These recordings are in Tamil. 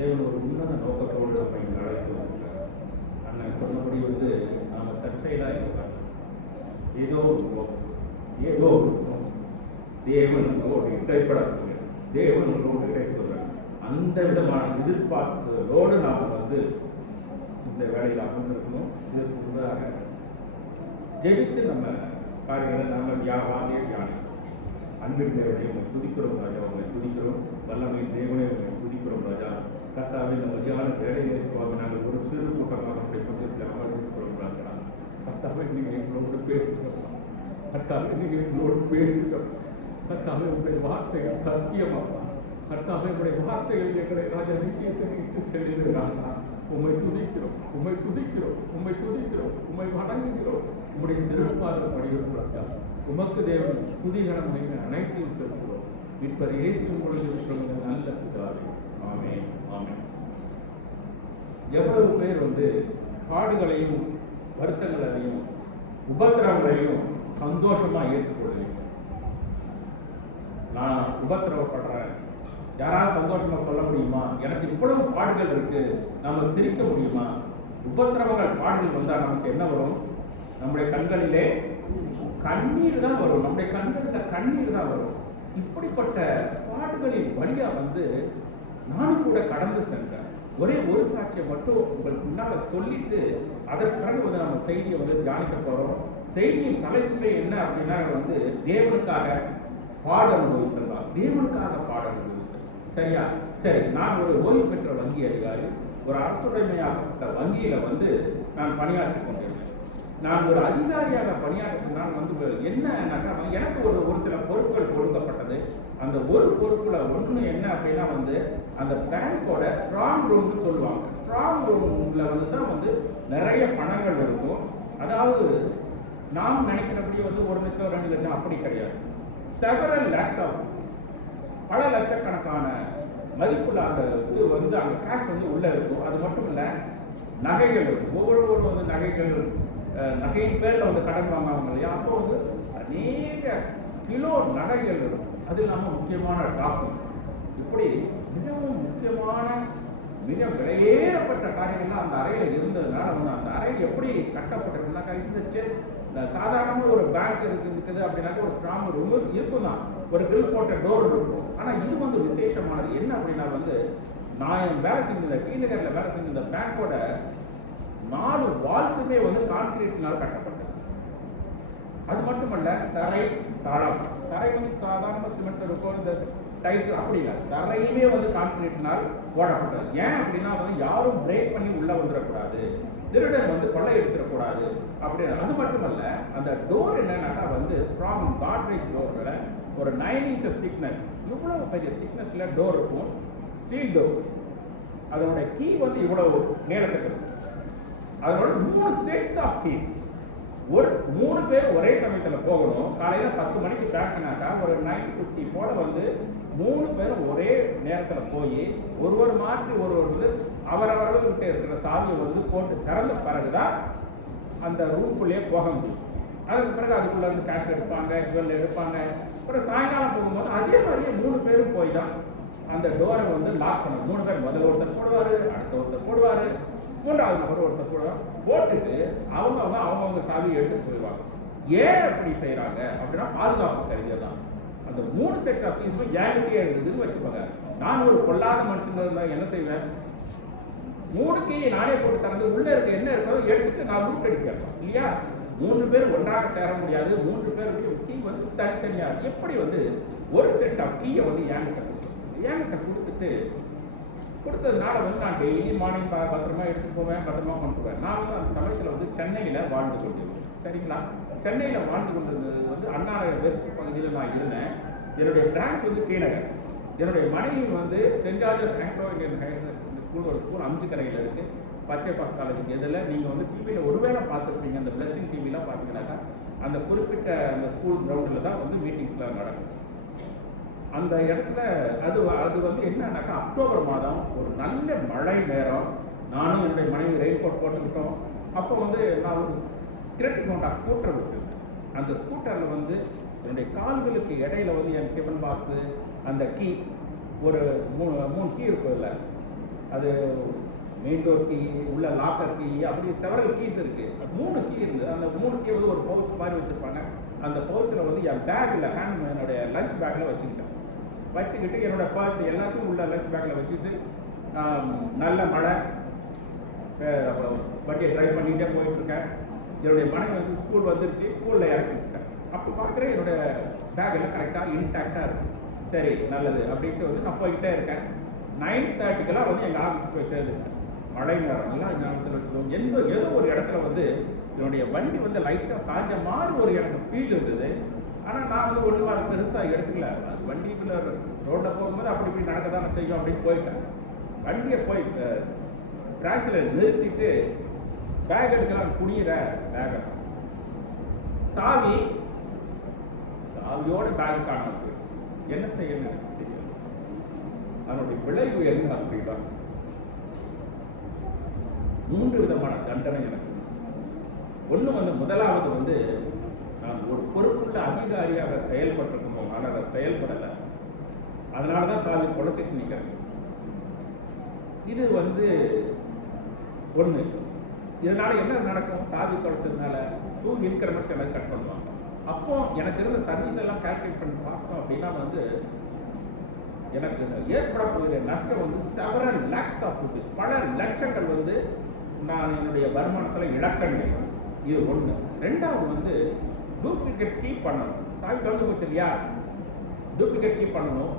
தேவன் ஒரு உன்னத நோக்கத்தோடு நம்மை அழைத்து வருகிறார். அண்ணன் சொன்னபடி நாம் தற்செயலாக இருக்காங்க. ஏதோ ஒரு நோக்கம், ஏதோ ஒரு நோக்கம். தேவன் நம்மளோடு இடைப்படக்கூடிய, தேவன் நம்மளோடு இடைப்படுகிறார். அந்த விதமான எதிர்பார்ப்புகளோடு நாம் இந்த வேலையில் அமர்ந்திருக்கணும். இதற்கு முன்னதாக ஜெபித்து நம்ம காரியங்களை நாம் வாங்கிய தியானம். அன்பின் தேவனை உங்களை துதிக்கிறோம் ராஜா, உங்களை துதிக்கிறோம். வல்லமை தேவனை உங்களை துதிக்கிறோம் ராஜா. கர்த்தாவே இந்த மதியான வேலையை சுவாமி நாங்கள் ஒரு சிறு கூட்டமாக நம்முடைய சமயத்தில் அமர்ந்திருக்கிறோம் ராஜா. கர்த்தாவே நீங்கள் எங்களோடு பேசுகிறோம். கர்த்தாவே நீங்கள் எங்களோடு பேசுகிறோம். கர்த்தாவே உங்களுடைய வார்த்தைகள் சத்தியமாக, கர்த்தாவே உங்களுடைய வார்த்தைகள் எங்களை ராஜா நிச்சயத்தை இட்டு செல்லுகிறாங்க. உம்மை துதிக்கிறோம், உம்மை துதிக்கிறோம், உம்மை துதிக்கிறோம், உம்மை வணங்குகிறோம். உம்முடைய திருப்பாதல் படிவர்களாக உமக்கு தேவன் துதிகரமை அனைத்தையும் செலுத்துகிறோம். இப்ப இயேசு உங்களுக்கு நல்ல பிதாவே. ஆமென், ஆமென். எவ்வளவு பேர் பாடுகளையும் வருத்தங்களையும் உபத்திரவங்களையும் சந்தோஷமா ஏற்றுக்கொள்வீங்க? நான் உபத்திரவப்படுறேன், யாராவது சந்தோஷமா சொல்ல முடியுமா? எனக்கு இவ்வளவு பாடுகள் இருக்கு, நம்ம சிரிக்க முடியுமா? உபத்திரவங்கள் பாடுகள் வந்தா நமக்கு என்ன வரும்? நம்முடைய கண்களிலே கண்ணீர் தான் வரும். நம்முடைய கண்களில் கண்ணீர் தான் வரும். இப்படிப்பட்ட பாடுகளின் வழியா நானும் கூட கடந்து சென்றேன். ஒரே ஒரு சாட்சியை மட்டும் உங்களுக்கு முன்னால சொல்லிட்டு அதற்கு பிறகு நம்ம செய்தியை தியானிக்க போறோம். செய்தியின் தலைப்புலே என்ன அப்படின்னா தேவனுக்காக பாட அனுபவித்தல் தான். தேவனுக்காக பாட அனுபவித்தல். சரியா? சரி, நான் ஒரு ஓய்வு பெற்ற வங்கி அதிகாரி. ஒரு அரசுடைமையாகப்பட்ட வங்கியில நான் பணியாற்றி கொண்டிருந்தேன். நான் ஒரு அதிகாரியாக பணியாற்றினால் என்னன்னாக்கா எனக்கு ஒரு சில பொறுப்புகள் கொடுக்கப்பட்டது. அந்த ஒரு பொறுப்புல ஒன்று என்ன அப்படின்னா அந்த பேங்கோட ஸ்ட்ராங் ரூம்னு சொல்லுவாங்க. ஸ்ட்ராங் ரூம்ல தான் நிறைய பணங்கள் இருக்கும். அதாவது நாம் நினைக்கிறபடி 1 லட்சம் 2 லட்சம் அப்படி கிடையாது. செவரல் லேக்ஸ் ஆகும், பல லட்சக்கணக்கான மதிப்புள்ள அந்த இது அந்த கேஷ் உள்ள இருக்கும். அது மட்டும் இல்ல, நகைகள் இருக்கும். ஒவ்வொரு நகைகள், நகையின் பேர்ல கடன் வாங்குவாங்க இல்லையா? அப்போ அநேக கிலோ நகைகள் இருக்கும். அது இல்லாமல் முக்கியமான டாக்குமெண்ட், இப்படி மிகவும் முக்கியமான மிக விலையேறப்பட்ட காரியங்கள்லாம் அந்த அறையில் இருந்ததுனால அந்த அறை எப்படி கட்டப்பட்டிருக்குனாக்கா, சாதாரணமாக ஒரு பேங்க் இருக்குது அப்படின்னாக்கா ஒரு ஸ்ட்ராங் ரூம் இருக்கும் தான், ஒரு கிரில் போட்ட டோர் இருக்கும். ஆனால் இது விசேஷமானது என்ன அப்படின்னா நான் வேலை செஞ்ச டி நகரில் வேலை செஞ்ச இந்த பேங்கோட 4 வால்ஸுமே கான்கிரீட்னால் கட்டப்பட்டது. அது மட்டுமல்ல, தரை தாழம், தரை சாதாரண சிமெண்ட் இருக்கும், இந்த டைல்ஸ் அப்படி இல்லை, தரையுமே கான்கிரீட்னால் போடப்பட்டது. ஏன் அப்படின்னா யாரும் பிரேக் பண்ணி உள்ள வந்துடக்கூடாது, திருடன் கொள்ளை எடுத்துடக்கூடாது அப்படின்னு. அது மட்டுமல்ல, அந்த டோர் என்னன்னாக்கா ஸ்ட்ராங் காட்ரேஜ் டோர்ல ஒரு 9 inches திக்னஸ், இவ்வளவு பெரிய திக்னஸ்ல டோர் இருக்கும். Steel door. அதோட கீ இவ்வளவு நீளத்துக்கு இருக்கும். அதோட 3 செட்ஸ் ஆஃப் கீஸ். ஒரு 3 பேர் ஒரே சமயத்தில் போகணும். காலையில் 10 மணிக்கு பேக்கினாக்கா ஒரு 9:50 போல 3 பேரும் ஒரே நேரத்தில் போய் ஒருவர் மாற்றி ஒருவர் அவரவர்கள்கிட்ட இருக்கிற சாவியை போட்டு திறந்த பிறகுதான் அந்த ரூம்குள்ளேயே போக முடியும். அதுக்கு பிறகு அதுக்குள்ள கேஷ் எடுப்பாங்க, ஜுவல் எடுப்பாங்க. அப்புறம் சாயங்காலம் போகும்போது அதே மாதிரியே 3 பேரும் போய் தான் அந்த டோரை லாக் பண்ணணும். 3 பேர், முதல் ஒருத்தர் போடுவார், அடுத்த ஒருத்தர் போடுவார், 3வது நபர் ஒருத்தர் போடுவாங்க. போட்டுட்டு அவங்க சாவியை எடுத்து போயிடுவாங்க. ஏன் அப்படி செய்யறாங்க அப்படின்னா பாதுகாப்பு கருதியாக தான். அந்த 3 செட் ஆஃப் கீஸும் ஏங்கிட்டே இருந்ததுன்னு வச்சுப்பாங்க. நான் ஒரு பொல்லாத மனுஷன் இருந்தால் என்ன செய்வேன்? 3 கீயை நானே போட்டு தரது, உள்ள இருக்க என்ன இருக்கோ எடுத்துட்டு நான் ரூட் அடிக்கிறேன் இல்லையா? 3 பேர் ஒன்றாக சேர முடியாது. 3 பேருடைய கீ தனித்தனியாக. எப்படி ஒரு செட் ஆஃப் கீயை என்கிட்ட கொடுத்ததுனால நான் டெய்லி மார்னிங் பத்திரமா எடுத்துட்டு போவேன், பத்திரமா கொண்டு போவேன். நான் அந்த சமயத்தில் சென்னையில் வாழ்ந்து கொண்டிருந்தேன். சரிங்களா? சென்னையில் வாழ்ந்து கொண்டிருந்தது அண்ணா வெஸ்ட் பகுதியில் நான் இருந்தேன். என்னுடைய பிரான்ச் டி நகர். என்னுடைய மனைவி Saint George's Anglo Indian higher secondary school, ஒரு ஸ்கூல் அம்ஜிக்கரையில் இருக்குது, பச்சை பாஸ் காலேஜுக்கு. இதில் நீங்கள் டிவியில் ஒருவேளை பார்த்துருப்பீங்க, அந்த பிளஸிங் டிவிலாம் பார்த்தீங்கன்னாக்கா அந்த குறிப்பிட்ட அந்த ஸ்கூல் கிரவுண்டில் தான் மீட்டிங்ஸ்லாம் நடக்கும். அந்த இடத்துல அது என்னன்னாக்கா அக்டோபர் மாதம் ஒரு நல்ல மழை நேரம். நானும் என்னுடைய மனைவி ரெயின் கோட் போட்டுக்கிட்டோம். அப்போ நான் ஒரு கிரெடிட் ஹோண்டா ஸ்கூட்டர் வச்சுருந்தேன். அந்த ஸ்கூட்டரில் என்னுடைய கால்களுக்கு இடையில என் டிஃபன் பாக்ஸு, அந்த கீ, ஒரு 3 கீ இருக்கும். இல்லை, அது மெயின் டோர் கீ, உள்ள லாக்கர் கீ, அப்படி செவரல் கீஸ் இருக்கு. 3 கீ இருந்து அந்த 3 கீ வந்து ஒரு பவுச் மாதிரி வச்சிருப்பாங்க. அந்த பவுச்சில் வந்து என் பேக்கில் என்னுடைய லஞ்ச் பேக்கில் வச்சுக்கிட்டு என்னோட பர்ஸ் எல்லாத்தையும் உள்ள லஞ்ச் பேக்கில் வச்சுட்டு நல்ல மழை, வண்டியை ட்ரைவ் பண்ணிகிட்டே போயிட்டுருக்கேன். என்னுடைய மனைவி வந்து ஸ்கூல் வந்துருச்சு, ஸ்கூலில் இறக்கி விட்டேன். அப்போ பார்க்குறேன் என்னோட பேக் எல்லாம் கரெக்டாக இன்டாக்டாக இருக்கும். சரி நல்லது அப்படின்ட்டு வந்து நான் போய்கிட்டே இருக்கேன். 9:30க்கெல்லாம் வந்து எங்கள் ஆஃபீஸ் போய் சேர்ந்துட்டேன். மழை நேரம் எல்லாம் நேரத்தில் வச்சுக்கோங்க. ஏதோ ஒரு இடத்துல வந்து என்னுடைய வண்டி வந்து லைட்டாக சாஞ்ச மாதிரி ஒரு எனக்கு ஃபீல் இருந்தது. ஆனால் நான் வந்து ஒன்றுமா பெருசாக எடுத்துக்கல. அது வண்டிக்குள்ள ரோட்டில் போகும்போது அப்படி இப்படி நடக்க தான் செய்யும் அப்படின்னு போயிட்டேன். வண்டியை போய் டிராக்கில் நிறுத்திட்டு பேக் எடுக்கலாம் குனிகிற பேக்கை சாவியோட பேக் காணாம போயிடுச்சு. என்ன செய்யணும் எனக்கு தெரியல. அதனுடைய விளைவு என்ன அப்படின்னா 3 விதமான தண்டனை எனக்கு. ஒன்று வந்து முதலாவது வந்து நான் ஒரு பொறுப்புள்ள அதிகாரியாக செயல்பட்டிருக்கணும், ஆனால் அதை செயல்படலை. அதனால தான் சாவி குறைச்சிட்டு நிற்கிறேன். இது வந்து ஒன்று. இதனால என்ன நடக்கும்? சாவி குறைச்சதுனால 2 இன்கிரிமெண்ட்ஸ் எனக்கு கட் பண்ணுவாங்க. அப்போ எனக்கு இருந்த சர்வீஸ் எல்லாம் கால்குலேட் பண்ணி பார்த்தோம் அப்படின்னா வந்து எனக்கு ஏற்படக்கூடிய நஷ்டம் வந்து several lakhs of rupees, பல லட்சங்கள் வந்து நான் என்னுடைய வருமானத்தில் இழக்க நேரும். இது ஒன்று. ரெண்டாவது வந்து டூப்ளிகேட் கீ பண்ணணும். சாவி திறந்து போச்சு இல்லையா, டூப்ளிகேட் கீ பண்ணணும்.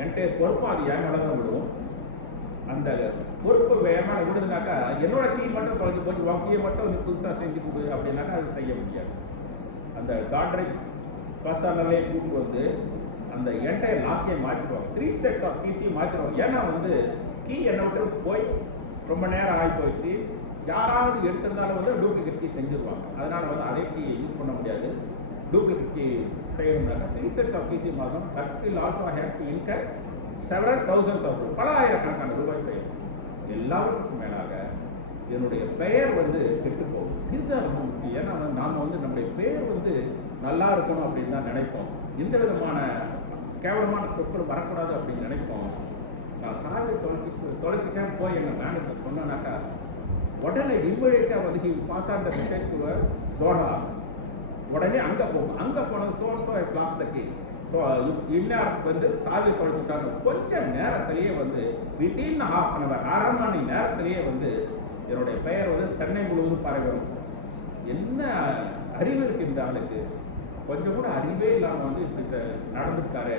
என்கிட்ட பொறுப்பு அது ஏன் மேலே விடுவோம். அந்த பொறுப்பு வேகமாக விடுதுனாக்கா என்னோட கீ மட்டும் தொலைஞ்சு போச்சு, உன் கீயை மட்டும் நீ புதுசாக செஞ்சு கொடு அப்படின்னாக்கா அது செய்ய முடியாது. அந்த காட்ரேஜ் பர்சனலே கூப்பிட்டு வந்து அந்த என்டையர் லாக்கையை மாற்றிடுவாங்க. 3 sets ஆஃப் கீஸையும் மாற்றிடுவாங்க. ஏன்னா வந்து கீ என்னை விட்டு போய் ரொம்ப நேரம் ஆகி போயிடுச்சு. யாராவது எடுத்திருந்தாலும் வந்து டூப்ளிகேட் கீ செஞ்சுருவாங்க. அதனால் வந்து அதே கீ யூஸ் பண்ண முடியாது. டூப்ளிகேட் கீ செய்யணும்னாக்கா 3 sets ஆஃப் கீஸையும் மாற்றணும். That will also have to in her several thousands of rupees, பல ஆயிரக்கணக்கான ரூபாய் செய்யணும். எல்லாவற்றுக்கும் மேலாக என்னுடைய பெயர் வந்து கெட்டு போகும். இதுதான் ரொம்ப முக்கியம். ஏன்னா நாம் வந்து நம்முடைய பெயர் வந்து நல்லா இருக்கணும் அப்படின்னு தான் நினைப்போம். எந்த விதமான கேவலமான சொற்கள் வரக்கூடாது அப்படின்னு நினைப்போம். நான் சாவி தொலைச்சிட்டேன் போய் எங்கள் மேனேஜர் சொன்னாக்கா உடனே இம்மிடியேட்டாக வந்து பாஸ் ஆன் த மெசேஜ் சோனா உடனே அங்கே போகும். அங்கே போனது சோன்ஸோ is lost the key. So இந்நேரம் வந்து சாவி தொலைச்சிட்டாங்க. கொஞ்சம் நேரத்திலேயே வந்து வித்தின் ½ an hour, 1/2 மணி நேரத்திலேயே வந்து என்னுடைய பெயர் வந்து சென்னை முழுவதும் பரவும். என்ன அறிவு இருக்கு இந்த ஆளுக்கு, கொஞ்சம் கூட அறிவே இல்லாமல் வந்து இப்படி நடந்துருக்காரு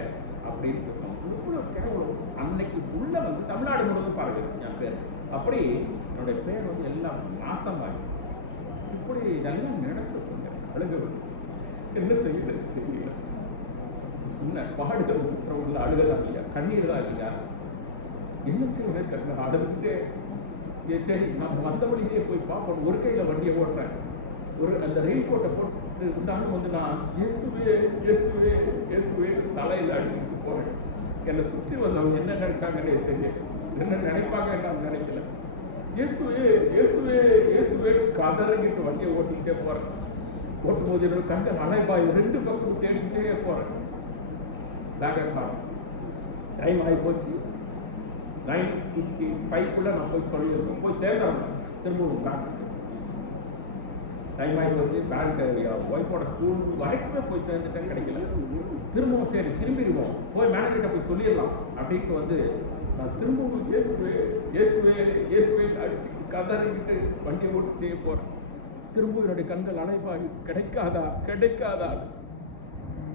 அப்படின்னு பேசுவோம். இவ்வளோ கேவலம். அன்னைக்கு உள்ள வந்து தமிழ்நாடு முழுவதும் பரவு என் பேர். அப்படி என்னுடைய பேர் வந்து எல்லாம் நாசமாகி இப்படி நல்லா நினைச்சிருக்கோங்க. அழுக என்ன செய்யுது தெரியல. சின்ன பாடுகள் உள்ள அழுகலாம் இல்லையா, கண்ணீர் தான் இல்லையா, என்ன செய்யணும் தெரியல. அழுதுகிட்டே சரி நம்ம வந்த வழியிலே போய் பார்ப்போம். ஒரு கையில் வண்டியை ஓட்டுறேன், ஒரு அந்த ரெயின் கோட்டை போட்டு இருந்தாலும் வந்து நான் இயேசுவே இயேசுவே இயேசுவே தலையில் அடிச்சுட்டு போகிறேன். என்னை சுற்றி வந்தவங்க என்ன நினைச்சாங்கன்னே தெரியல, என்ன நினைப்பாங்கன்னு நான் நினைக்கல. இயேசுவே இயேசுவே இயேசுவே கதறிக்கிட்டு வண்டியை ஓட்டிக்கிட்டே போகிறேன். ஓட்டும்போது என்னோட கண்கள் அலைபாய் 2 பக்கம் தேடிக்கிட்டே போகிறேன். டைம் ஆகி போச்சு. 9:55 நான் போய் சொல்லியிருக்கேன். போய் சேர்ந்தேன். திரும்பவும் பேங்க் டைம் ஆகி போச்சு. பேங்க் ஒய்ஃபோட ஸ்கூல் வரைக்குமே போய் சேர்ந்துட்டேன், கிடைக்கல. திரும்பவும் சரி திரும்பிடுவோம், போய் மேனேஜர்கிட்ட போய் சொல்லிடலாம் அப்படின்ட்டு வந்து நான் திரும்பவும் இயேசுவே இயேசுவே இயேசுவே அடிச்சு கதறிக்கிட்டு வண்டியை ஓட்டுட்டே போகிறேன். திரும்பவும் என்னுடைய கண்கள் அலைபாய் கிடைக்காதா கிடைக்காதா.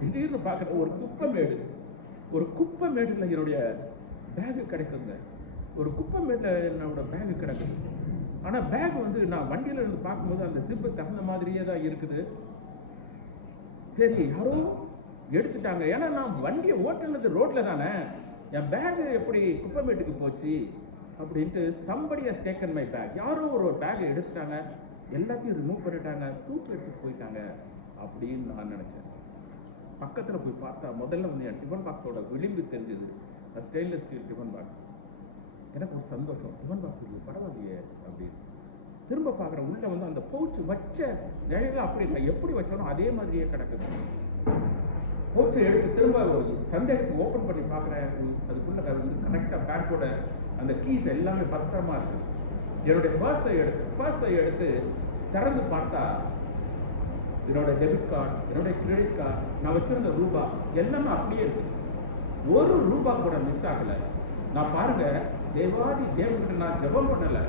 திடீர்னு பார்க்குற ஒரு குப்பை மேடில் என்னுடைய பேகு கிடைக்குங்க. ஒரு குப்பை மேடில் என்னோட பேகு கிடைக்குது. ஆனால் பேக் வந்து நான் வண்டியில் இருந்து பார்க்கும்போது அந்த ஜிப்பு தகுந்த மாதிரியே தான் இருக்குது. சரி யாரோ எடுத்துட்டாங்க. ஏன்னா நான் வண்டியை ஓட்டுனது ரோட்டில் தானே, என் பேகு எப்படி குப்பை மேட்டுக்கு போச்சு அப்படின்ட்டு somebody has taken my bag. யாரோ ஒரு பேகை எடுத்துட்டாங்க, எல்லாத்தையும் ரிமூவ் பண்ணிட்டாங்க, தூக்கி எடுத்துட்டு போயிட்டாங்க அப்படின்னு நான் நினச்சேன். பக்கத்தில் போய் பார்த்தா முதல்ல வந்து என் டிஃபன் பாக்ஸோட விளிம்பு தெரிஞ்சது. Stainless steel tiffin box. எனக்கு ஒரு சந்தோஷம், டிஃபன் பாக்ஸ் இருக்குது பரவாயில்லையே அப்படின்னு. திரும்ப பார்க்குறேன், உள்ளே வந்து அந்த பவுச்சு வச்ச நிலையில் அப்படி இல்லை, எப்படி வச்சாலும் அதே மாதிரியே கிடக்குது. பவுச்சை எடுத்து திரும்ப சந்தேகத்துக்கு ஓப்பன் பண்ணி பார்க்குறேன். அதுக்குள்ளே வந்து கரெக்டாக பேக்கோட அந்த கீஸ் எல்லாமே பத்திரமா இருக்கு. என்னுடைய பர்ஸை எடுத்து திறந்து பார்த்தா என்னோட டெபிட் கார்டு, என்னுடைய கிரெடிட் கார்டு, நான் வச்சிருந்த ரூபா எல்லாமே அப்படியே இருக்கு. ஒரு ரூபா கூட மிஸ் ஆகல. நான் பாருங்க, தேவன்கிட்ட நான் ஜெபம் பண்ணல.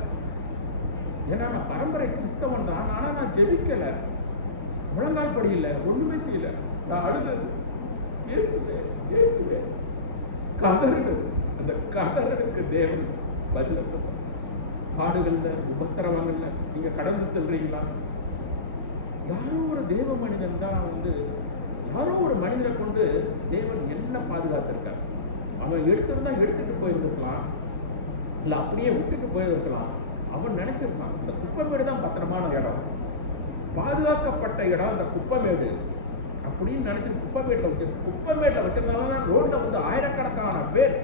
ஏன்னா நான் பரம்பரை கிறிஸ்தவன் தான். ஆனா நான் ஜெபிக்கல, முழங்கால் படியில ஒண்ணுமே செய்யல. நான் அழுதது, இயேசுவே கதறுது. அந்த கதறனுக்கு தேவன் பதில பாடுகள்ல, உபத்திரவங்கள்ல நீங்க கடந்து செல்றீங்களா? யாரோ ஒரு தேவ மனிதன் தான் யாரோ ஒரு மனிதனை கொண்டு தேவன் என்ன பாதுகாத்திருக்கார். அவன் எடுத்துட்டு போயிருக்கலாம், இல்ல அப்படியே விட்டுட்டு போயிருக்கலாம். அவன் நினைச்சிருக்கான் இந்த குப்பமேடு தான் பத்திரமான இடம், பாதுகாக்கப்பட்ட இடம் அந்த குப்பமேடு அப்படின்னு நினைச்சு குப்பமேட்டை வச்சிருந்தாலும் ரோட்ல ஆயிரக்கணக்கான பேர்.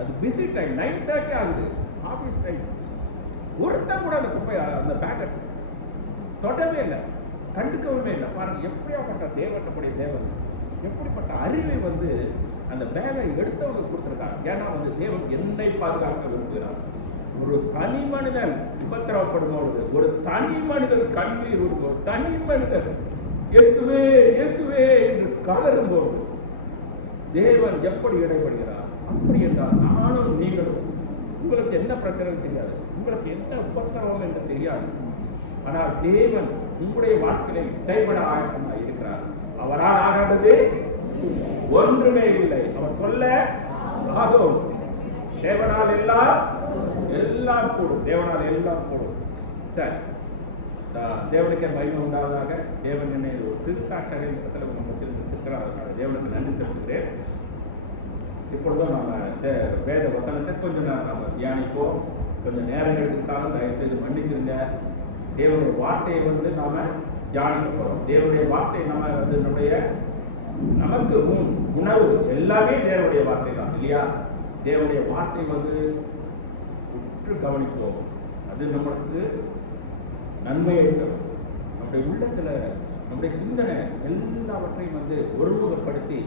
அது பிஸி டைம், 9:30 ஆகுது, ஆபீஸ் டைம். ஒருத்தன் கூட அந்த குப்பை அந்த பேக்கை தொடவே இல்லை, கண்டுக்கவுமே இல்லை. பாருங்க எப்படியாப்பட்ட தேவனுடைய தேவன், எப்படிப்பட்ட அறிவை அந்த பேகை எடுத்தவங்க கொடுத்துருக்காங்க. ஏன்னா தேவன் என்னை பாதுகாக்க விரும்புகிறார். ஒரு தனி மனிதன் உபத்திரவப்படும் பொழுது, ஒரு தனி மனிதன் கண்ணீர் விடும், ஒரு தனி மனிதன் இயேசுவே இயேசுவே என்று கதறும்போது தேவன் எப்படி இடைபடுகிறார்? அப்படி என்றால் நானும் நீங்களும், உங்களுக்கு என்ன பிரச்சனை தெரியாது, உங்களுக்கு என்ன உபத்திரவம் என்று தெரியாது. ஆனால் தேவன் உங்களுடைய வாழ்க்கையை கைவிட ஆயத்தமாக இருக்கிறார். அவரால் ஆகாதது ஒன்றுமே இல்லை. அவர் சொல்ல ஆகும். தேவனால் எல்லாம் கூடும், தேவனால் எல்லாம் கூடும். சரி, தேவனுக்கே மகிமை உண்டாவதாக. தேவன் என்னை ஒரு சிறு சாட்சியாக இந்த இடத்துல நம்ம தெரிஞ்சிருக்கிறார். அதற்காக தேவனுக்கு நன்றி செலுத்துகிறேன். இப்பொழுதும் நாம வேத வசனத்தை கொஞ்சம் நாம தியானிப்போம். கொஞ்சம் நேரம் எடுத்துட்டாலும் தயவு செய்து மன்னிச்சிருங்க. தேவனுடைய வார்த்தையை நாம தியானிக்க போறோம். தேவனுடைய வார்த்தை நம்ம நம்முடைய நமக்கு உணவு எல்லாமே தேவனுடைய வார்த்தை தான் இல்லையா? தேவனுடைய வார்த்தை உற்று கவனிப்போம். அது நம்மளுக்கு நன்மையை தரும். நம்முடைய உள்ளத்துல நம்முடைய சிந்தனை எல்லாவற்றையும் ஒருமுகப்படுத்தி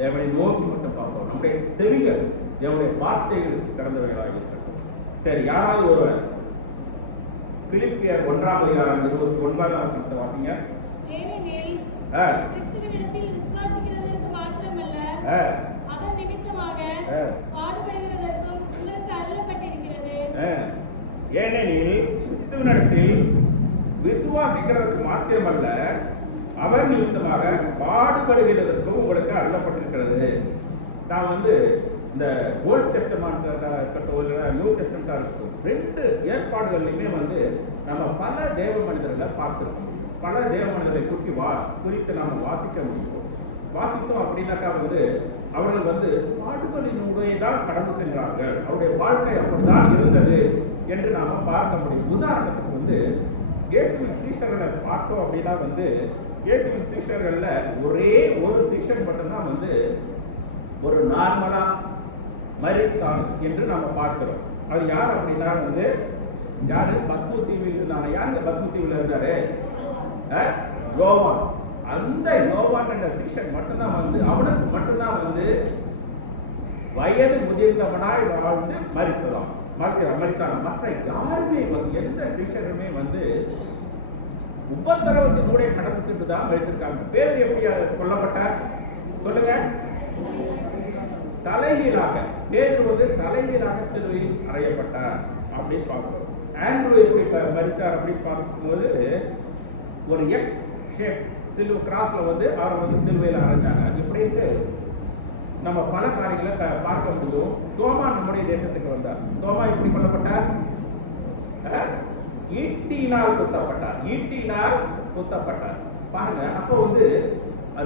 தேவனை நோக்கி மட்டும் பார்ப்போம். நம்முடைய செவிகள் தேவனுடைய வார்த்தைகள் திறந்தவைகளாக இருக்கட்டும். சரி, யாராவது ஒருவர் பிலிப்பியர் 1:29 வாசிங்க. ஏனெனில் கிறிஸ்துவினிடத்தில் விசுவாசிக்கிறதற்கு மாத்திரமல்ல, அவர் நிமித்தமாக பாடுபடுகிறதற்கும் உங்களுக்கு அருளப்பட்டிருக்கிறது. ஏனெனில் கிறிஸ்துவினிடத்தில் விசுவாசிக்கிறதற்கு மாத்திரமல்ல, அவர் நிமித்தமாக பாடுபடுகிறதற்கும் உங்களுக்கு அருளப்பட்டிருக்கிறது. நான் இந்த ஓல்ட் டெஸ்டமெண்டா இருக்கட்டும், இல்லை நியூ டெஸ்டமெண்டா இருக்கட்டும், ரெண்டு ஏற்பாடுகள்லையுமே நம்ம பல தேவ மனிதர்களை பார்த்துருக்கோம். பல தேவ மனிதர்களை குறித்து நாம் வாசிக்க முடியும். வாசித்தோம் அப்படின்னாக்கா அவர்கள் பாடுகளினுடைய தான் கடந்து சென்றார்கள். அவருடைய வாழ்க்கை அப்படிதான் இருந்தது என்று நாம பார்க்க முடியும். உதாரணத்துக்கு இயேசுவின் சீஷர்களை பார்த்தோம் அப்படின்னா இயேசுவின் சீஷர்கள்ல ஒரே ஒரு சீஷர் மட்டும்தான் ஒரு நார்மலா மரித்தான் என்று நாம பார்க்கிறோம். அது யார் அப்படின்னா யாரு? பத்மு தீவில் இருந்தாங்க. யாருங்க பத்மு தீவில் இருந்தாரு? யோவான். அந்த யோவான் என்ற சீஷன் மட்டும்தான் அவனுக்கு மட்டும்தான் வயது முதிர்ந்தவனாய் வாழ்ந்து மரித்ததான் மரித்தான. மற்ற யாருமே எந்த சீஷருமே உபத்திரவத்தினூட கடந்து சென்று தான் மரித்திருக்காங்க. பேர் எப்படி கொல்லப்பட்டார் சொல்லுங்க? தலைகீழாக. பேர் தலைகீழாக சிலுவையில் அறையப்பட்டார் அப்படின்னு பார்க்கிறோம். ஆண்ட்ரூ எப்படி மரித்தார் அப்படின்னு பார்க்கும்போது ஒரு எக்ஸ் ஷேப் சிலுவை கிராஸ்ல அவர் சிலுவையில் அறைஞ்சாங்க. இப்படின்ட்டு நம்ம பல காரியங்களை பார்க்க முடியும். தோமா நம்முடைய தேசத்துக்கு வந்தார். தோமா எப்படி கொல்லப்பட்டார்? ஈட்டினால் குத்தப்பட்டார். பாருங்க, அப்போ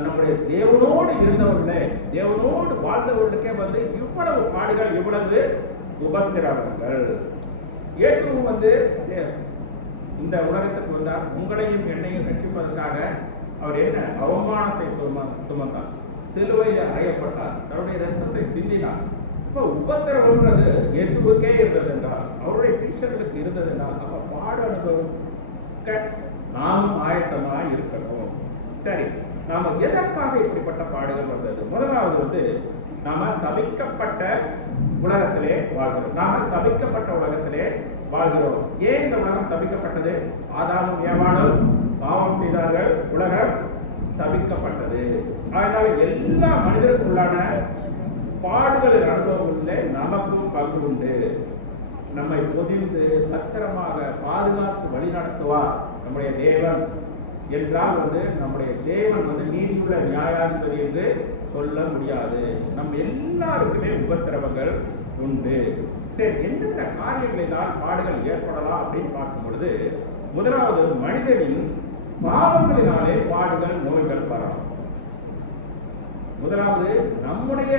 நம்முடைய தேவனோடு இருந்தவர்களே, தேவனோடு வாழ்ந்தவர்களுக்கே இவ்வளவு பாடுகள், இவ்வளவு உபத்திரவங்கள். இயேசுவும் இந்த உலகத்துக்கு வந்தார். உங்களையும் என்னையும் ரட்சிப்பதற்காக அவர் என்ன அவமானத்தை சுமந்தார், சிலுவையில் அறையப்பட்டார், தன்னுடைய ரத்தத்தை சிந்தினார். இப்ப உபத்திரவம்ன்றது இயேசுவுக்கே இருந்தது என்றால், அவருடைய சீஷர்களுக்கு இருந்தது என்றால், அப்ப பாடு அனுபவிக்க நாமும் ஆயத்தமாய் இருக்கணும். சரி, நாம எதற்காக இப்படிப்பட்ட பாடுகள் வந்தது? முதலாவது நாம சபிக்கப்பட்ட உலகத்திலே வாழ்கிறோம். நாம சபிக்கப்பட்ட உலகத்திலே வாழ்கிறோம். ஏன் இந்த உலகம் சபிக்கப்பட்டது? ஆதாமும் ஏவாளும் பாவம் செய்தார்கள், உலகம் சபிக்கப்பட்டது. அதனால எல்லா மனிதருக்குள்ளான பாடுகளின் அனுபவங்களிலே நமக்கும் பங்கு உண்டு. நம்மை பொதிந்து பத்திரமாக பாதுகாத்து வழிநடத்துவார் நம்முடைய தேவன் என்றால் நம்முடைய தேவன் நீதியுள்ள நியாயாதிபதி என்று சொல்ல முடியாது. நம் எல்லாருக்குமே உபத்திரவங்கள் உண்டு. சரி, எந்தெந்த காரியங்களினால் பாடுகள் ஏற்படலாம் அப்படின்னு பார்க்கும் பொழுது, முதலாவது மனிதனின் பாவங்களினாலே பாடுகள் நோய்கள் வரலாம். முதலாவது நம்முடைய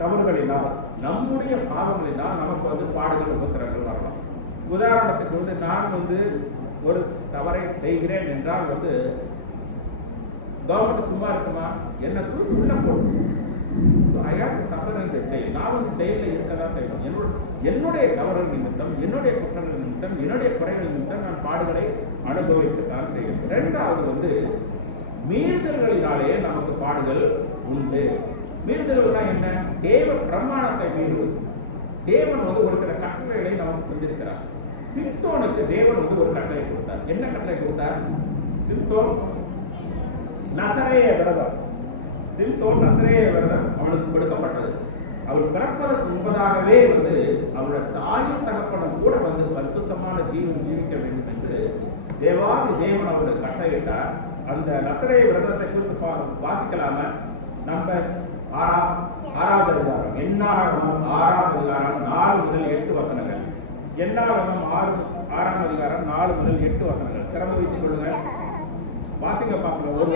தவறுகளினால், நம்முடைய பாவங்களினால் நமக்கு பாடுகள் உபத்திரங்கள் வரலாம். உதாரணத்துக்கு நான் ஒரு தவறை செய்கிறேன் என்றால் கவர்மெண்ட் சும்மா இருக்குமா? என்ன தூக்கி உள்ள போட்டு I have to suffer in the jail. நான் ஜெயிலில் இருக்கதான் செய்யணும். என்னுடைய தவறுகள் நிமித்தம், என்னுடைய குற்றங்கள் நிமித்தம், என்னுடைய குறைகள் நிமித்தம் நான் பாடுகளை அனுபவிக்கத்தான் செய்கிறேன். இரண்டாவது மீறுதல்களினாலே நமக்கு பாடுகள் உண்டு. மீறுதல்கள்னா என்ன? தேவ பிரமாணத்தை மீறுவது. தேவன் ஒரு சில கட்டளைகளை நமக்கு தந்திருக்கிறார். சிம்சோனுக்கு தேவன் ஒரு கட்டளை கொடுத்தார். என்ன கட்டளை கொடுத்தார்? சிம்சோன் நசரேய விரதம். சிம்சோன் நசரேய விரதம் அவனுக்கு கொடுக்கப்பட்டது. அவள் பிறப்பதற்கு முன்பதாகவே அவருடைய தாயும் தகப்பனும் கூட பரிசுத்தமான ஜீவன் ஜீவிக்க வேண்டும் என்று தேவாதி தேவன் அவருடைய கட்டளையிட்டார். அந்த நசரேய விரதத்தை குறித்து வாசிக்கலாம. நம்ம 6வது அதிகாரம், என்னாகமம் 6வது அதிகாரம் 4 முதல் 8 வசனங்கள். என்னாகமம் 6ஆம் அதிகாரம் 4 முதல் 8 வசனங்கள். சிறந்து வைத்துக் கொள்ளுங்க, வாசிங்க பார்க்கலாம். ஒரு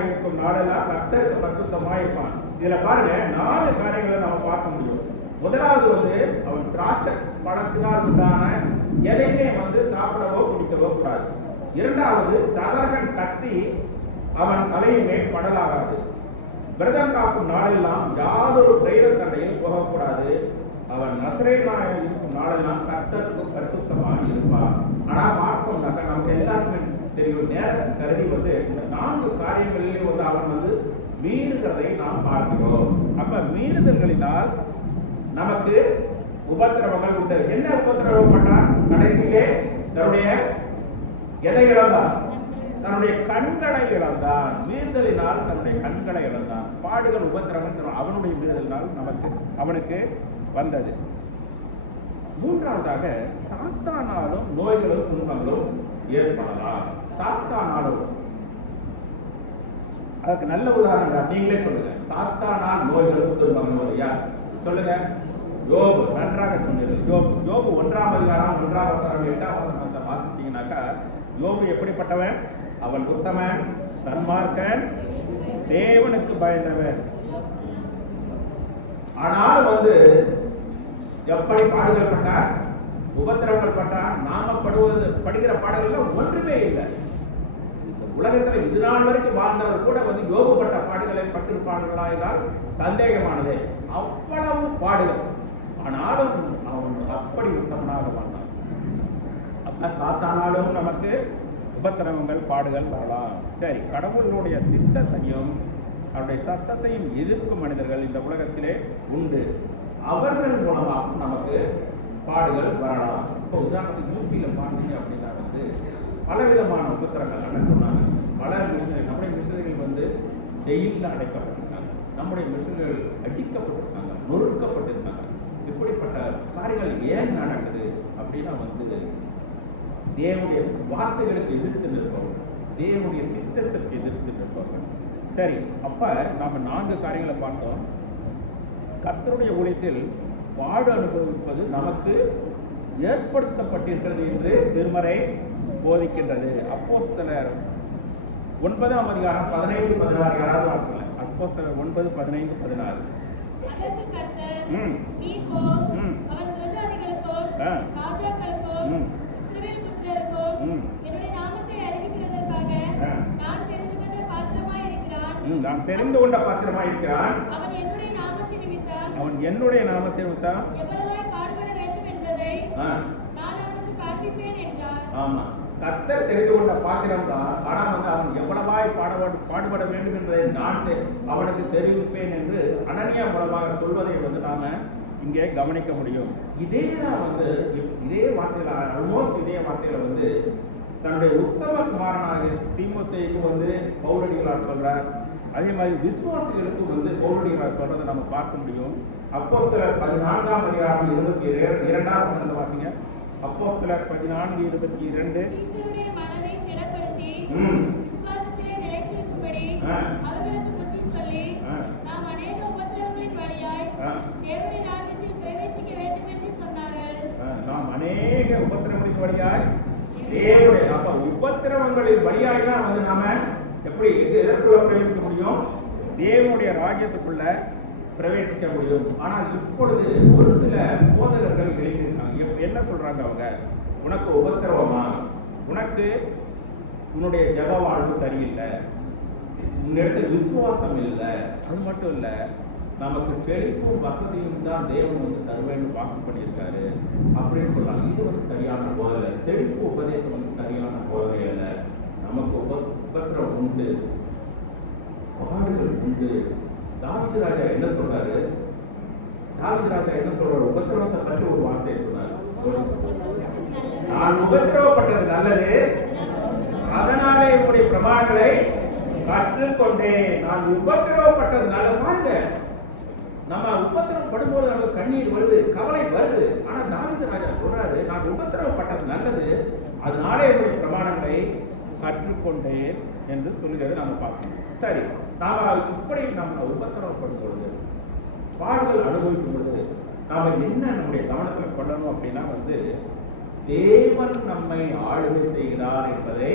இருக்கும் நாளெல்லாம் கர்த்தருக்கு பரிசுத்தமாய் இருப்பான். இதுல பாருங்க 4 காரியங்களை நாம பார்க்க முடியும். முதலாவது அவன் திராட்சை பழத்தினால் உண்டான எதையுமே சாப்பிடவோ குடிக்கவோ கூடாது. இரண்டாவது சகலகன் கத்தி அவன் தலையின் மேல் படலாகாது. விரதம் காக்கும் நாளெல்லாம் யாதொரு பிரேத தண்டையில் போகக்கூடாது. அவன் நசரேயனாக இருக்கும் நாளெல்லாம் கர்த்தருக்கு பரிசுத்தமாக இருப்பான். ஆனா பார்த்தோம்னாக்கா நமக்கு எல்லாருக்குமே தெரியும், நேரத்தை கருதி இந்த 4 காரியங்களிலே அவன் மீறுதலை நாம் பார்க்கிறோம். அப்ப மீறுதல்களினால் நமக்கு உபத்திரவங்கள் உண்டு. என்ன உபத்திரவம் பண்ணார்? கடைசியிலே தன்னுடைய எதை இழந்தான்? தன்னுடைய கண்களை இழந்தான். மீறுதலினால் தன்னுடைய கண்களை இழந்தான். பாடுகள் உபத்திரவம் அவனுடைய மீறுதலினால் அவனுக்கு வந்தது. மூன்றாவதாக சாத்தானாலும் நோய்களும் துன்பங்களும் ஏற்படலாம். சாத்தானாலும், அதுக்கு நல்ல உதாரணம் நீங்களே சொல்லுங்க. சாத்தானால் நோய்களும் துன்பங்களும் இல்லையா? சொல்லுங்க. யோபு நன்றாக சொன்னீர்கள். யோபு 1ஆம் அதிகாரம் 1ஆம் வசனம் 8ஆம் வசனத்தை வாசித்தீங்கன்னாக்கா, யோபு எப்படிப்பட்டவன்? அவன் உத்தமன், சன்மார்க்கன், தேவனுக்கு பயந்தவன். ஆனால் எப்படி பாடுகள் பட்டார், உபத்திரவங்கள் பட்டார். நாம படுகிற பாடுகள் ஒன்றுமே இல்லை. உலகத்தில் இது நாள் வரைக்கும் வாழ்ந்தவர் கூட யோபு பட்ட பாடுகளை பட்டிருப்பார்களா என்றால் சந்தேகமானதே. அவ்வளவு பாடுகள், ஆனாலும் அவன் அப்படி உத்தமனாக வாழ்ந்தான். அப்ப சாத்தானாலும் நமக்கு உபத்திரவங்கள் பாடுகள் வரலாம். சரி, கடவுளுடைய சித்தத்தையும் அவருடைய சத்தத்தையும் எதிர்க்கும் மனிதர்கள் இந்த உலகத்திலே உண்டு. அவர்கள் மூலமாக நமக்கு பாடுகள் வரலாம். இப்போ உதாரணத்துக்கு யூபியில் பார்த்தீங்க அப்படின்னா பலவிதமான உபத்திரங்கள் என்ன சொன்னாங்க. பல மிஷினரி, நம்முடைய மிஷினரிகள் ஜெயிலில் அடைக்கப்பட்டிருக்காங்க. நம்முடைய மிஷினர்கள் அடிக்கப்பட்டிருக்காங்க, நொறுக்கப்பட்டிருக்காங்க. இப்படிப்பட்ட காரியங்கள் ஏன் நடக்குது அப்படின்னா தேவனுடைய வார்த்தைகளுக்கு எதிர்த்து நிற்பவர்கள், தேவனுடைய சித்தத்திற்கு எதிர்த்து நிற்பவர்கள். சரி, அப்ப நாம 4 காரியங்களை பார்த்தோம். கர்த்தருடைய ஊழியத்தில் பாடு அனுபவிப்பது நமக்கு ஏற்படுத்தப்பட்டிருக்கிறது என்று திருமறை போதிக்கின்றது. அப்போஸ்தலர் 9ஆம் அதிகாரம் 15-16 யாராவது வாசிக்கல. அப்போஸ்தலர் 9:15-16. ராஜாக்களுக்கும் இஸ்ரவேல் புத்திரருக்கும் என்னுடைய நாமத்தை அறிவிக்கிறதற்காக நான் தெரிந்து கொண்ட பாத்திரமாய் இருக்கிறான். நான் தெரிந்து கொண்ட பாத்திரமாய் இருக்கிறான். அவன் என்னுடைய நாமத்தை நிமித்தம் எவ்வளவாய் பாடுபட வேண்டும் என்பதை நான் அவனுக்கு காண்பிப்பேன் என்றார். ஆமா, கர்த்தர் தெரிந்து கொண்ட பாத்திரம் தான். ஆனா அவன் எவ்வளவாய் பாடுபட வேண்டும் என்பதை நான் அவனுக்கு தெரிவிப்பேன் என்று அனனியா மூலமாக சொல்வதை நாம இங்கே கவனிக்க முடியும். இதே வார்த்தையில ஆல்மோஸ்ட் இதே வார்த்தையில தன்னுடைய உத்தம குமாரனாக தீமோத்தேயுக்கு பவுலடிகளார் சொல்றார். அதே மாதிரி விசுவாசிகளுக்கு பவுலடிகளார் சொல்றதை நம்ம பார்க்க முடியும். அப்போஸ்தலர் 14ஆம் அதிகாரம் 22ஆம் வசனத்தை வாசிங்க. அப்போஸ்தலர் 14:22. சீஷருடைய மனதை திடப்படுத்தி விசுவாசத்திலே நிலைத்திருக்கும்படி அவர்களுக்கு புத்தி சொல்லி நாம் அநேக உபத்திரவங்களின் வழியாய் தேவனுடைய ராஜ்யத்தில் பிரவேசிக்க வேண்டும் என்று சொன்னார்கள். நாம் அநேக உபத்திரவங்களின் வழியாய் தேவனுடைய உபத்திரவங்களின் வழியாய் தான் நாம எப்படி எதற்குள்ள பிரவேசிக்க முடியும்? தேவனுடைய ராஜ்யத்துக்குள்ள பிரவேசிக்க முடியும். ஆனால் இப்பொழுது ஒரு சில போதகர்கள் விளைந்திருக்காங்க. என்ன சொல்றாங்க? அவங்க உனக்கு உபத்திரவமா, உனக்கு உன்னுடைய ஜப வாழ்வு சரியில்லை, உன்னிடத்தில் விசுவாசம் இல்லை, அது மட்டும் இல்லை, நமக்கு செழிப்பும் வசதியும் தான் தேவன் தருவேன்னு வாக்கு பண்ணியிருக்காரு அப்படின்னு சொல்றாங்க. இது சரியான போதனை. செழிப்பு உபதேசம் சரியான போதனை அல்ல. நமக்கு உபத்திரம் உண்டு, பாடுகள் உண்டு. தாவீது ராஜா என்ன சொல்றாரு? உபத்திரவத்தை பற்றி ஒரு வார்த்தை சொன்னார். நான் உபத்திரவப்பட்டது நல்லது, அதனாலே என்னுடைய பிரமாணங்களை கற்றுக்கொண்டேன். நான் உபத்திரவப்பட்டது நல்லது. நம்ம உபத்திரவம் படும்போது நமக்கு கண்ணீர் வருது, கவலை வருது. ஆனா தாவீது ராஜா சொல்றாரு, நான் உபத்திரவப்பட்டது நல்லது, அதனாலே என்னுடைய பிரமாணங்களை கற்றுக்கொண்டேன் என்று சொல்லுகிறது. நாம பார்க்கணும். சரி, நாம இப்படி நம்ம உபத்திரவப்படும் பொழுது, பாடுகள் அனுபவிக்கும் பொழுது நாம என்ன நம்முடைய கவனத்தில் கொள்ளணும் அப்படின்னா தேவன் நம்மை ஆளுகை செய்கிறார் என்பதை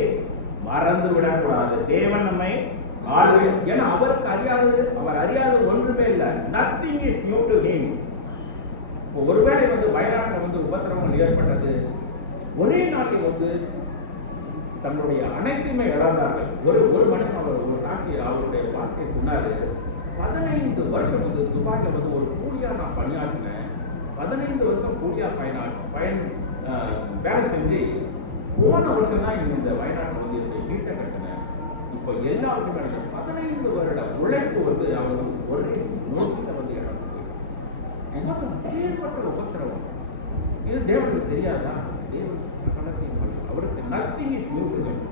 மறந்து விடக்கூடாது. தேவன் நம்மை ஆளுகை, ஏன்னா அவருக்கு அவர் அறியாதது ஒன்றுமே இல்லை. Nothing is new to him. ஒருவேளை வயநாட்டில் உபத்திரவங்கள் ஏற்பட்டது, ஒரே நாளில் தன்னுடைய அனைத்துமே இழந்தார்கள். ஒரு மனிதன் ஒரு சாட்சி அவருடைய வார்த்தையை சொன்னாரு. 15 வருஷம் துபாயில ஒரு கூலியா நான் பணியாற்றினேன். 15 வருஷம் கூலியா வேலை செஞ்சு போன வருஷம் தான் இந்த வயநாட்டில் வீட்டை கட்டினேன். இப்போ எல்லாருக்குமே 15 வருட உழைப்பு அவர் ஒரு நோக்கில ஏற்பட்ட உபத்திரவம். இது தேவனுக்கு தெரியாதா? தேவனுக்கு சகலத்தையும் பண்ணி அவருக்கு nothing is new to him.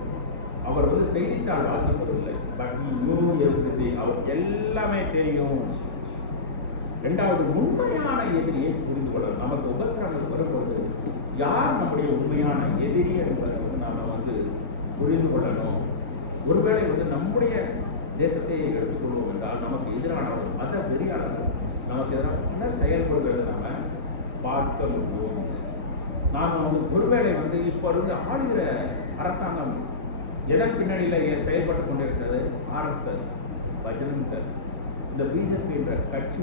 அவர் செய்தித்தாள் வாசிப்பதில்லை, பட் ஹி நியூ எவ்ரிதிங். அவருக்கு எல்லாமே தெரியும். இரண்டாவது, உண்மையான எதிரியை புரிந்து கொள்ளணும். நமக்கு உபத்திரவங்கள் வரும்போது யார் நம்முடைய உண்மையான எதிரி என்பதை நாம புரிந்து கொள்ளணும். ஒருவேளை நம்முடைய தேசத்தை எடுத்துக்கொள்வோம் என்றால் நமக்கு எதிரானவர்கள், மத வெறியாளர்கள் நமக்கு எதிராக பல செயல்படுகிறது நாம பார்க்க முடியும். நாம் ஒருவேளை இப்போ ஆளுகிற அரசாங்கம் எதன் பின்னணியில செயல்பட்டு கொண்டிருக்கிறது? RSS, பஜ்ரங் தள், இந்த பிஜேபி என்ற கட்சி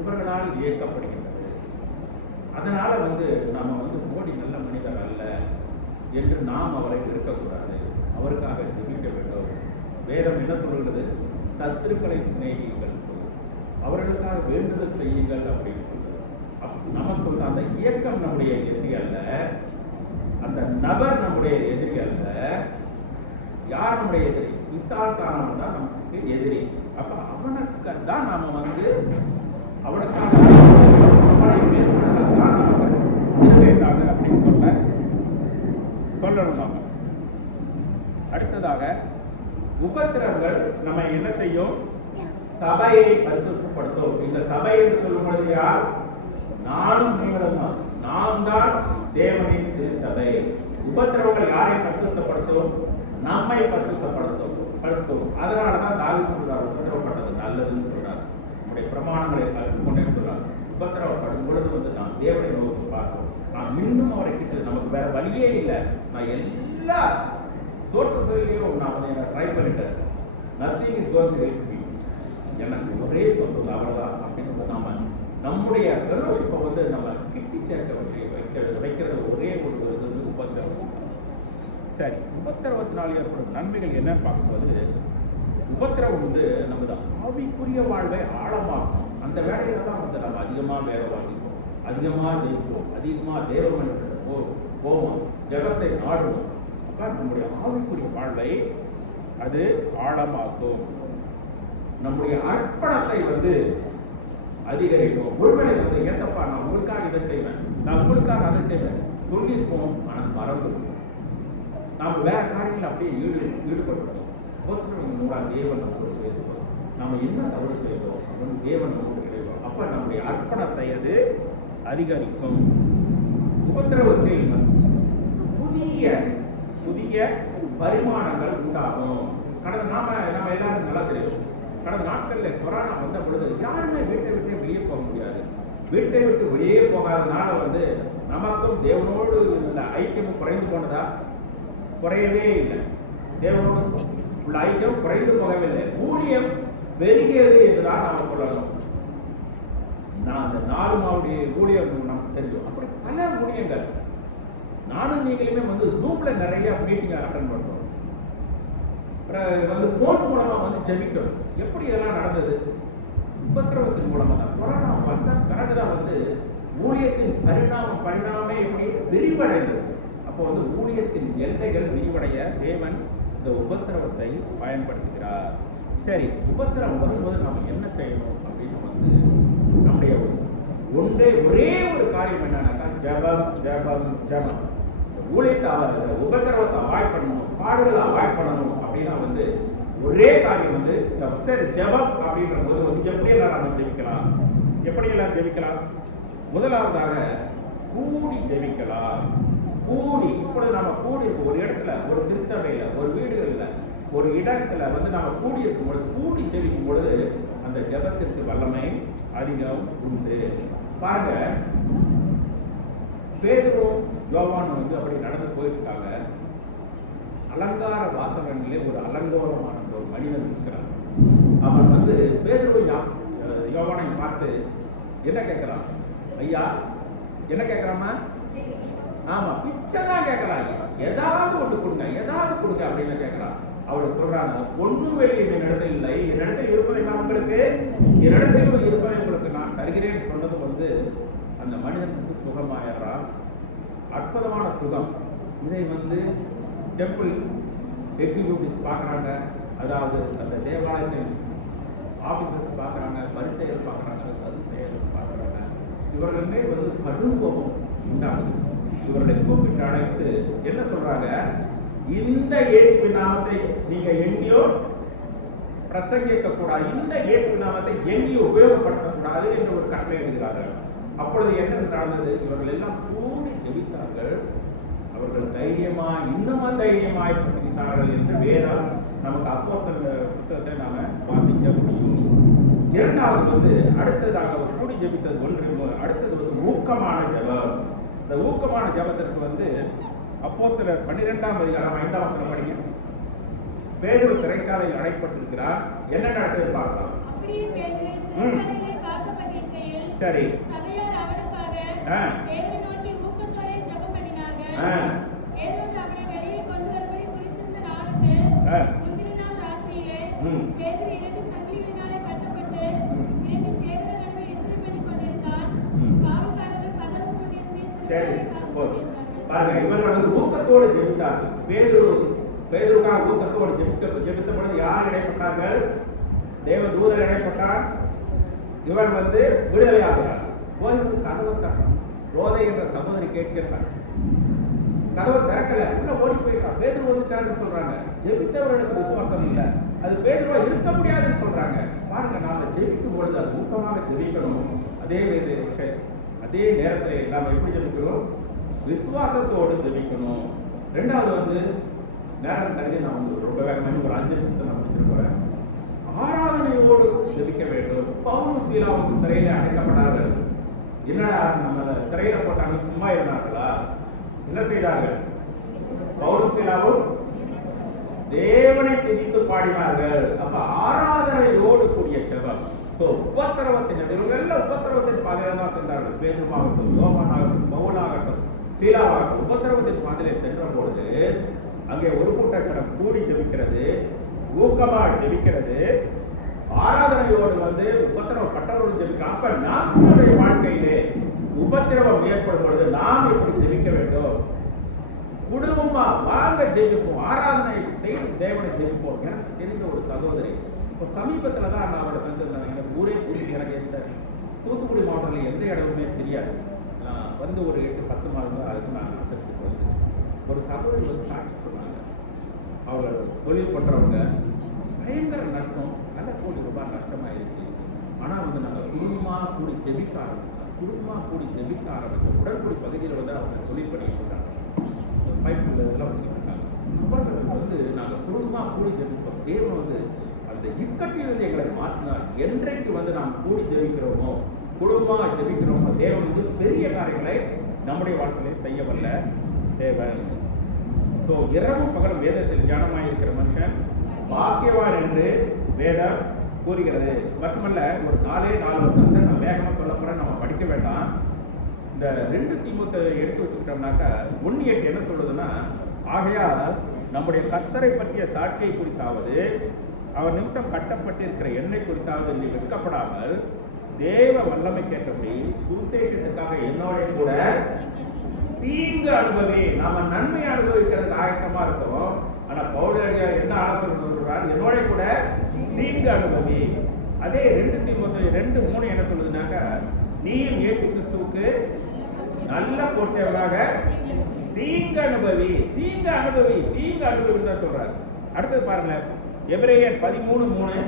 இவர்களால் இயக்கப்படுகின்றது. அதனால நாம மோடி நல்ல மனிதர் அல்ல என்று நாம் அவரை இருக்கக்கூடாது, அவருக்காக ஜெபிக்க வேண்டும். வேதம் என்ன சொல்கிறது? சத்துருக்களை சிநேகியுங்கள், அவர்களுக்காக வேண்டுதல் செய்யுங்கள் அப்படின்னு சொல்றது. நமக்கு அந்த இயக்கம் நம்முடைய எதிரி அல்ல, அந்த நபர் நம்முடைய எதிரி அல்ல. யார் நம்முடைய எதிரி? விசாசானவன் தான் நமக்கு எதிரி. அப்ப அவனுக்கு தான் நாம அவனுக்காக அவனை மேற்கொள்ளத்தான் நிறைவேற்றாங்க அப்படின்னு சொல்லணும். நாம அடுத்ததாக உபத்திரங்கள் நம்ம என்ன செய்யும்? சபையை பரிசுத்தப்படுத்தும். இந்த சபை என்று சொல்லும் பொழுது யார்? நானும் நீங்களும் தான். நாம் தான் தேவனின் திருச்சபை. உபத்திரவங்கள் யாரை பரிசுத்தப்படுத்தும்? நம்மை பரிசுத்தப்படுத்தும். அதனாலதான் தாவீது சொல்றார், உபத்திரவப்பட்டது நல்லதுன்னு சொல்றார். நம்முடைய பிரமாணங்களை கற்றுக்கொண்டே சொல்றார். உபத்திரவப்படும் பொழுது நாம் தேவனை நோக்கி பார்க்கிறோம். நாம் இன்னும் அவரை கிட்ட நமக்கு வேற வழியே இல்லை. நான் எல்லா சோர்சஸ்லையும் நான் ட்ரை பண்ணிட்டேன். Nothing is going to help me. எனக்கு ஒரே சோர்ஸ் அவர்தான் அப்படின்னு நாம நம்முடைய ஃபெலோஷிப்பை வந்து நம்ம கிட்டி சேர்க்க வைக்கிறது ஒரே ஒரு உபத்திரவம். சரி, உபத்திரவத்தினால் ஏற்படும் நன்மைகள் என்னன்னு பார்க்கும்போது, உபத்திரவம் வந்து நமது ஆவிக்குரிய வாழ்வை ஆழமாக்கும். அந்த வேலையில தான் வந்து நம்ம அதிகமாக வேலை வாசிப்போம், அதிகமாக ஜெயிப்போம், அதிகமாக தேவமனிதத்தை போவோம், ஜெகத்தை நாடுவோம். அப்போ நம்முடைய ஆவிக்குரிய வாழ்வை அது ஆழமாக்கும். நம்முடைய அர்ப்பணத்தை வந்து அதிகரிக்கும். ஒருவேளை வந்து ஏசப்பா நான் உங்களுக்காக இதை செய்வேன், நான் உங்களுக்காக அதை செய்வேன் சொல்லியிருப்போம், ஆனால் மறந்துருப்போம். நாம் வேற காரியங்கள் அப்படியே ஈடுபடுறோம். தேவன் நம்மோடு பேசுவோம், நம்ம என்ன தவறு செய்வோம் அப்படின்னு தேவன் நம்மோடு கிடைவோம். அப்ப நம்முடைய அர்ப்பணத்தை அது அதிகரிக்கும். உபத்திரவத்தில் புதிய புதிய பரிமாணங்கள் உண்டாகும். நாம எல்லாரும் நல்லா தெரியும், கடந்த நாட்களில் கொரோனா வந்த பொழுது யாருமே வீட்டை விட்டு வெளியே போக முடியாது. வீட்டை விட்டு வெளியே போகாதனால வந்து நமக்கும் தேவனோடு உள்ள ஐக்கியமும் குறைந்து போனதா? குறையவே இல்லை. தேவனோடு உள்ள ஐக்கியம் குறைந்து போகவில்லை, ஊழியம் பெருகியது என்றுதான் நாம் சொல்லணும். நான் அந்த 4 மாவுடைய ஊழியம் நமக்கு தெரியும். அப்படி பல ஊழியங்கள் நானும் நீங்களுமே வந்து ஜூம்ல நிறைய மீட்டிங் அட்டன் பண்றோம், வந்து போன் மூலமா வந்து ஜெபிக்கிறோம். எப்படி இதெல்லாம் நடந்தது? உபத்திரவத்தின் மூலமா தான். கொரோனா வந்த பிறகுதான் வந்து ஊழியத்தின் பரிணாமமே எப்படி விரிவடைந்தது. அப்போ வந்து ஊழியத்தின் எல்லைகள் விரிவடைய தேவன் இந்த உபத்திரவத்தை பயன்படுத்துகிறார். சரி, உபத்திரவம் வரும்போது நாம் என்ன செய்யணும் அப்படின்னு வந்து நம்முடைய ஒரே ஒரு காரியம் என்னன்னாக்கா ஜெபம் ஜெபம் ஜெபம். ஊழியத்தை உபத்திரவத்தை அவாய்ட் பண்ணணும், பாடுகளை அவாய்ட் பண்ணணும் அப்படின்னா வந்து ஒரே காரியம் வந்து சரி ஜெபம் அப்படின்ற போது வந்து எப்படியெல்லாம் நம்ம ஜெபிக்கலாம், எப்படியெல்லாம் ஜெபிக்கலாம்? முதலாவதாக கூடி ஜெபிக்கலாம். கூடி, இப்பொழுது நம்ம கூடி இருக்கும் ஒரு இடத்துல, ஒரு திருச்சபையில, ஒரு வீடுகளில், ஒரு இடத்துல வந்து நம்ம கூடி இருக்கும் பொழுது, கூடி ஜெபிக்கும் பொழுது அந்த ஜெபத்திற்கு வல்லமை அதிகம் உண்டு. பாருங்க, பேதுரும் யோவானும் வந்து அப்படி நடந்து போயிட்டு இருக்காங்க. அலங்கார வாசகங்களிலே ஒரு அலங்கோலமான ஒரு மனிதன் இருக்கிறான். அவன் வந்து பேதுரும் யோவானையும் பார்த்து என்ன கேட்கிறான்? ஐயா, என்ன கேட்கிறாமா? ஆமா, பிச்சை தான் கேட்கறாங்க. ஏதாவது ஒன்று கொடுங்க, ஏதாவது கொடுங்க அப்படின்னு கேட்கறான். அவள் சொல்றாங்க, ஒன்றும் வெளியே என்னிடத்தில் இல்லை, என்னிடத்தில் இருப்பதை நான் உங்களுக்கு, என்னிடத்தில் இருப்பதை உங்களுக்கு நான் தருகிறேன் சொன்னது வந்து அந்த மனிதன் வந்து சுகமாயிடுறான். அற்புதமான சுகம். இதை வந்து டெம்பிள் எக்ஸிக்யூட்டிவ்ஸ் பார்க்குறாங்க, அதாவது அந்த தேவாலயத்தின் ஆபீசர்ஸ் பார்க்குறாங்க, பரிசெயல் பார்க்குறாங்க, சதுசெயல் பார்க்குறாங்க. இவர்களுமே வந்து கடும் கோபம் உண்டாகுது. இவர்களை கூப்பிட்டு அழைத்து என்ன சொல்றாங்க? இந்த இயேசுவின் நாமத்தை நீங்க எங்கேயோ பிரசங்கிக்க கூடாது, இந்த இயேசுவின் நாமத்தை எங்கேயோ உபயோகப்படுத்தக்கூடாது என்று ஒரு கட்டளை எடுக்கிறார்கள். அப்பொழுது என்ன நடந்தது? இவர்கள் எல்லாம் கூடி ஜெபித்தார்கள். அவர்கள் தைரியமாய், இன்னமும் தைரியமாய் பிரசங்கித்தார்கள் என்று வேதம் நமக்கு அப்போஸ்தலர் புத்தகத்தை நாம வாசிக்க முடியும். இரண்டாவது வந்து அடுத்ததாக ஒரு கூடி ஜெபித்தது ஒன்று, அடுத்தது வந்து ஊக்கமான ஜெபம். இந்த ஊக்கமான ஜெபத்திற்கு வந்து அப்போஸ்தலர் 12ஆம் அதிகாரம் 5ஆம் வசனம் படிங்க. பேதுரு சிறைச்சாலையில் அடைக்கப்பட்டிருக்கிறார். என்ன நடக்குது பார்க்கலாம். அப்படியே பேதுரு சிறைச்சாலையிலே காக்கப்பட்டிருக்கையில் சரி, சபையார் அவனுக்காக தேவனை நோக்கி ஊக்கத்தோட ஜெபம் பண்ணினார்கள். பேதுரு அவனை வெளியே கொண்டு வரும்படி குறித்திருந்த நாளுக்கு முந்தின நாள் ராத்திரியிலே பேதுரு 2 சங்கிலிகளினாலே கட்டப்பட்டு 2 சேவகர் நடுவே எதிரி பண்ணி கொண்டிருந்தான். காவல்காரர்கள் கதவு கொண்டிருந்து சிறைச்சாலையை காக்கப்பட்டிருந்தார்கள். பாருங்க, இவர்கள் வந்து ஊக்கத்தோடு ஜெபித்தார்கள். பேதுருக்காக ஊக்கத்தோடு ஜெபித்த பொழுது யார் இடைப்பட்டார்கள்? தேவ தூதர் இடைப்பட்டார். இவர் வந்து விடுதலையாகிறார். கோயிலுக்கு கதவு தரணும். ரோதை என்ற சகோதரி கேட்கிறார். கதவை திறக்கல, உள்ள ஓடி போயிட்டான். பேதுரு வந்துட்டாருன்னு சொல்றாங்க. ஜெபித்தவர்களுக்கு விசுவாசம் இல்லை, அது பேதுருவா இருக்க முடியாதுன்னு சொல்றாங்க. பாருங்க, நாம ஜெபிக்கும் பொழுது அது ஊக்கமாக ஜெபிக்கணும். அதே நேரத்தில் நாம எப்படி ஜெபிக்கணும்? விசுவாசத்தோடு ஜெபிக்கணும். ரெண்டாவது வந்து நேரம் கருதி நான் வந்து ரொம்ப வேகமாக ஒரு 5 நிமிஷத்தை நான் முடிச்சிட்டு போறேன். ஆராதனையோடு ஜெபிக்க வேண்டும். பவுலும் சீலாவும் சிறையில அடைக்கப்பட்டார்கள். என்னடா நம்ம சிறையில போட்டாங்க, சும்மா இருந்தார்களா? என்ன செய்தார்கள்? பவுலும் சீலாவும் தேவனை துதித்து பாடினார்கள். அப்ப ஆராதனையோடு கூடிய ஜெபம். உபத்திரவத்தின் இவங்க எல்லாம் உபத்திரவத்தின் பாதையில தான் சென்றார்கள். பேதுருவாகட்டும், யோவானாகட்டும், பவுலாகட்டும், சீலாவாகட்டும் உபத்திரவத்தின் பாதையில சென்ற பொழுது அங்கே ஒரு கூட்டக்கடம் கூடி ஜெபிக்கிறது, ஊக்கமாக ஜெபிக்கிறது, ஆராதனையோடு உபத்திரவப்பட்டவரோடு ஜெபிக்கிறோம். அப்ப நம்முடைய வாழ்க்கையிலே உபத்திரவம் ஏற்படும் பொழுது நாம் எப்படி ஜெபிக்க வேண்டும்? குடும்பமா வாங்க ஜெபிப்போம், ஆராதனை செய்து தேவனை ஜெபிப்போம். எனக்கு தெரிந்த ஒரு சகோதரி இப்போ சமீபத்தில் தான் நான் அவரை சந்திருந்தேன். எனக்கு ஊரே புரிஞ்சு எனக்கு எந்த தூத்துக்குடி மாவட்டத்தில் எந்த இடமுமே தெரியாது. நான் ஒரு 8-10 மாதம் அதுக்கு நான் அசைச்சு வந்து ஒரு சகோதரி சாட்சி சொன்னாங்க. அவங்க தொழில் பண்ணுறவங்க பயங்கர நஷ்டம், பல கோடி ரூபாய் நஷ்டமாயிருச்சு. ஆனால் நாங்கள் குடும்பமாக கூடி ஜெபிக்க ஆரம்பித்தோம். குடும்பமாக கூடி ஜெபிக்க ஆரம்பித்தோம். உடற்குடி பகுதியில் அவங்க தொழில் பண்ணிட்டு இருக்காங்க, பைப்பு இதெல்லாம் வச்சுருக்காங்க. அவர்கள் நாங்கள் குடும்பமாக கூடி ஜெபித்தோம். தேவன் அந்த இக்கட்டிலிருந்து எங்களை மாற்றினார். என்றைக்கு நாம் கூடி ஜெபிக்கிறோமோ, குடும்பமாக ஜெபிக்கிறோமோ, தேவன் பெரிய காரியங்களை நம்முடைய வாழ்க்கையிலே செய்ய வல்ல தேவன். ஸோ இரவும் பகலும் வேதத்தில் தியானமாக இருக்கிற மனுஷன் பாக்கியவான் என்று வேதம் கூறுகிறது. மட்டுமல்ல, ஒரு 4 வருஷத்தை நான் வேகமாக சொல்ல போகிறேன், நம்ம படிக்க வேண்டாம். இந்த 2 தீமோத்தேயுவை எடுத்து வச்சுக்கிட்டோம்னாக்கா 1:8 என்ன சொல்லுதுன்னா, ஆகையால் நம்முடைய கர்த்தரை பற்றிய சாட்சியை குறித்தாவது அவர் நிமித்தம் கட்டப்பட்டிருக்கிற எண்ணெய் குறித்தாவது நீ வெட்கப்படாமல் தேவ வல்லமை கேட்டபடி சுசேஷத்துக்காக என்னோட கூட தீங்கு அனுபவி. நாம நன்மை அனுபவிக்கிறதுக்கு ஆயத்தமா இருக்கோம். ஆனா பவுலடியார் என்ன ஆலோசனை சொல்றார்? என்னோட கூட தீங்கு அனுபவி. அதே 2 தீமோத்தேயு 2:3 என்ன சொல்லுதுனாக்கா, நீயும் இயேசு கிறிஸ்துவுக்கு நல்ல போற்றவராக தீங்கு அனுபவி. தீங்கு அனுபவின்னு தான் சொல்றாரு. அடுத்தது பாருங்க, எபிரேயர் 13:3.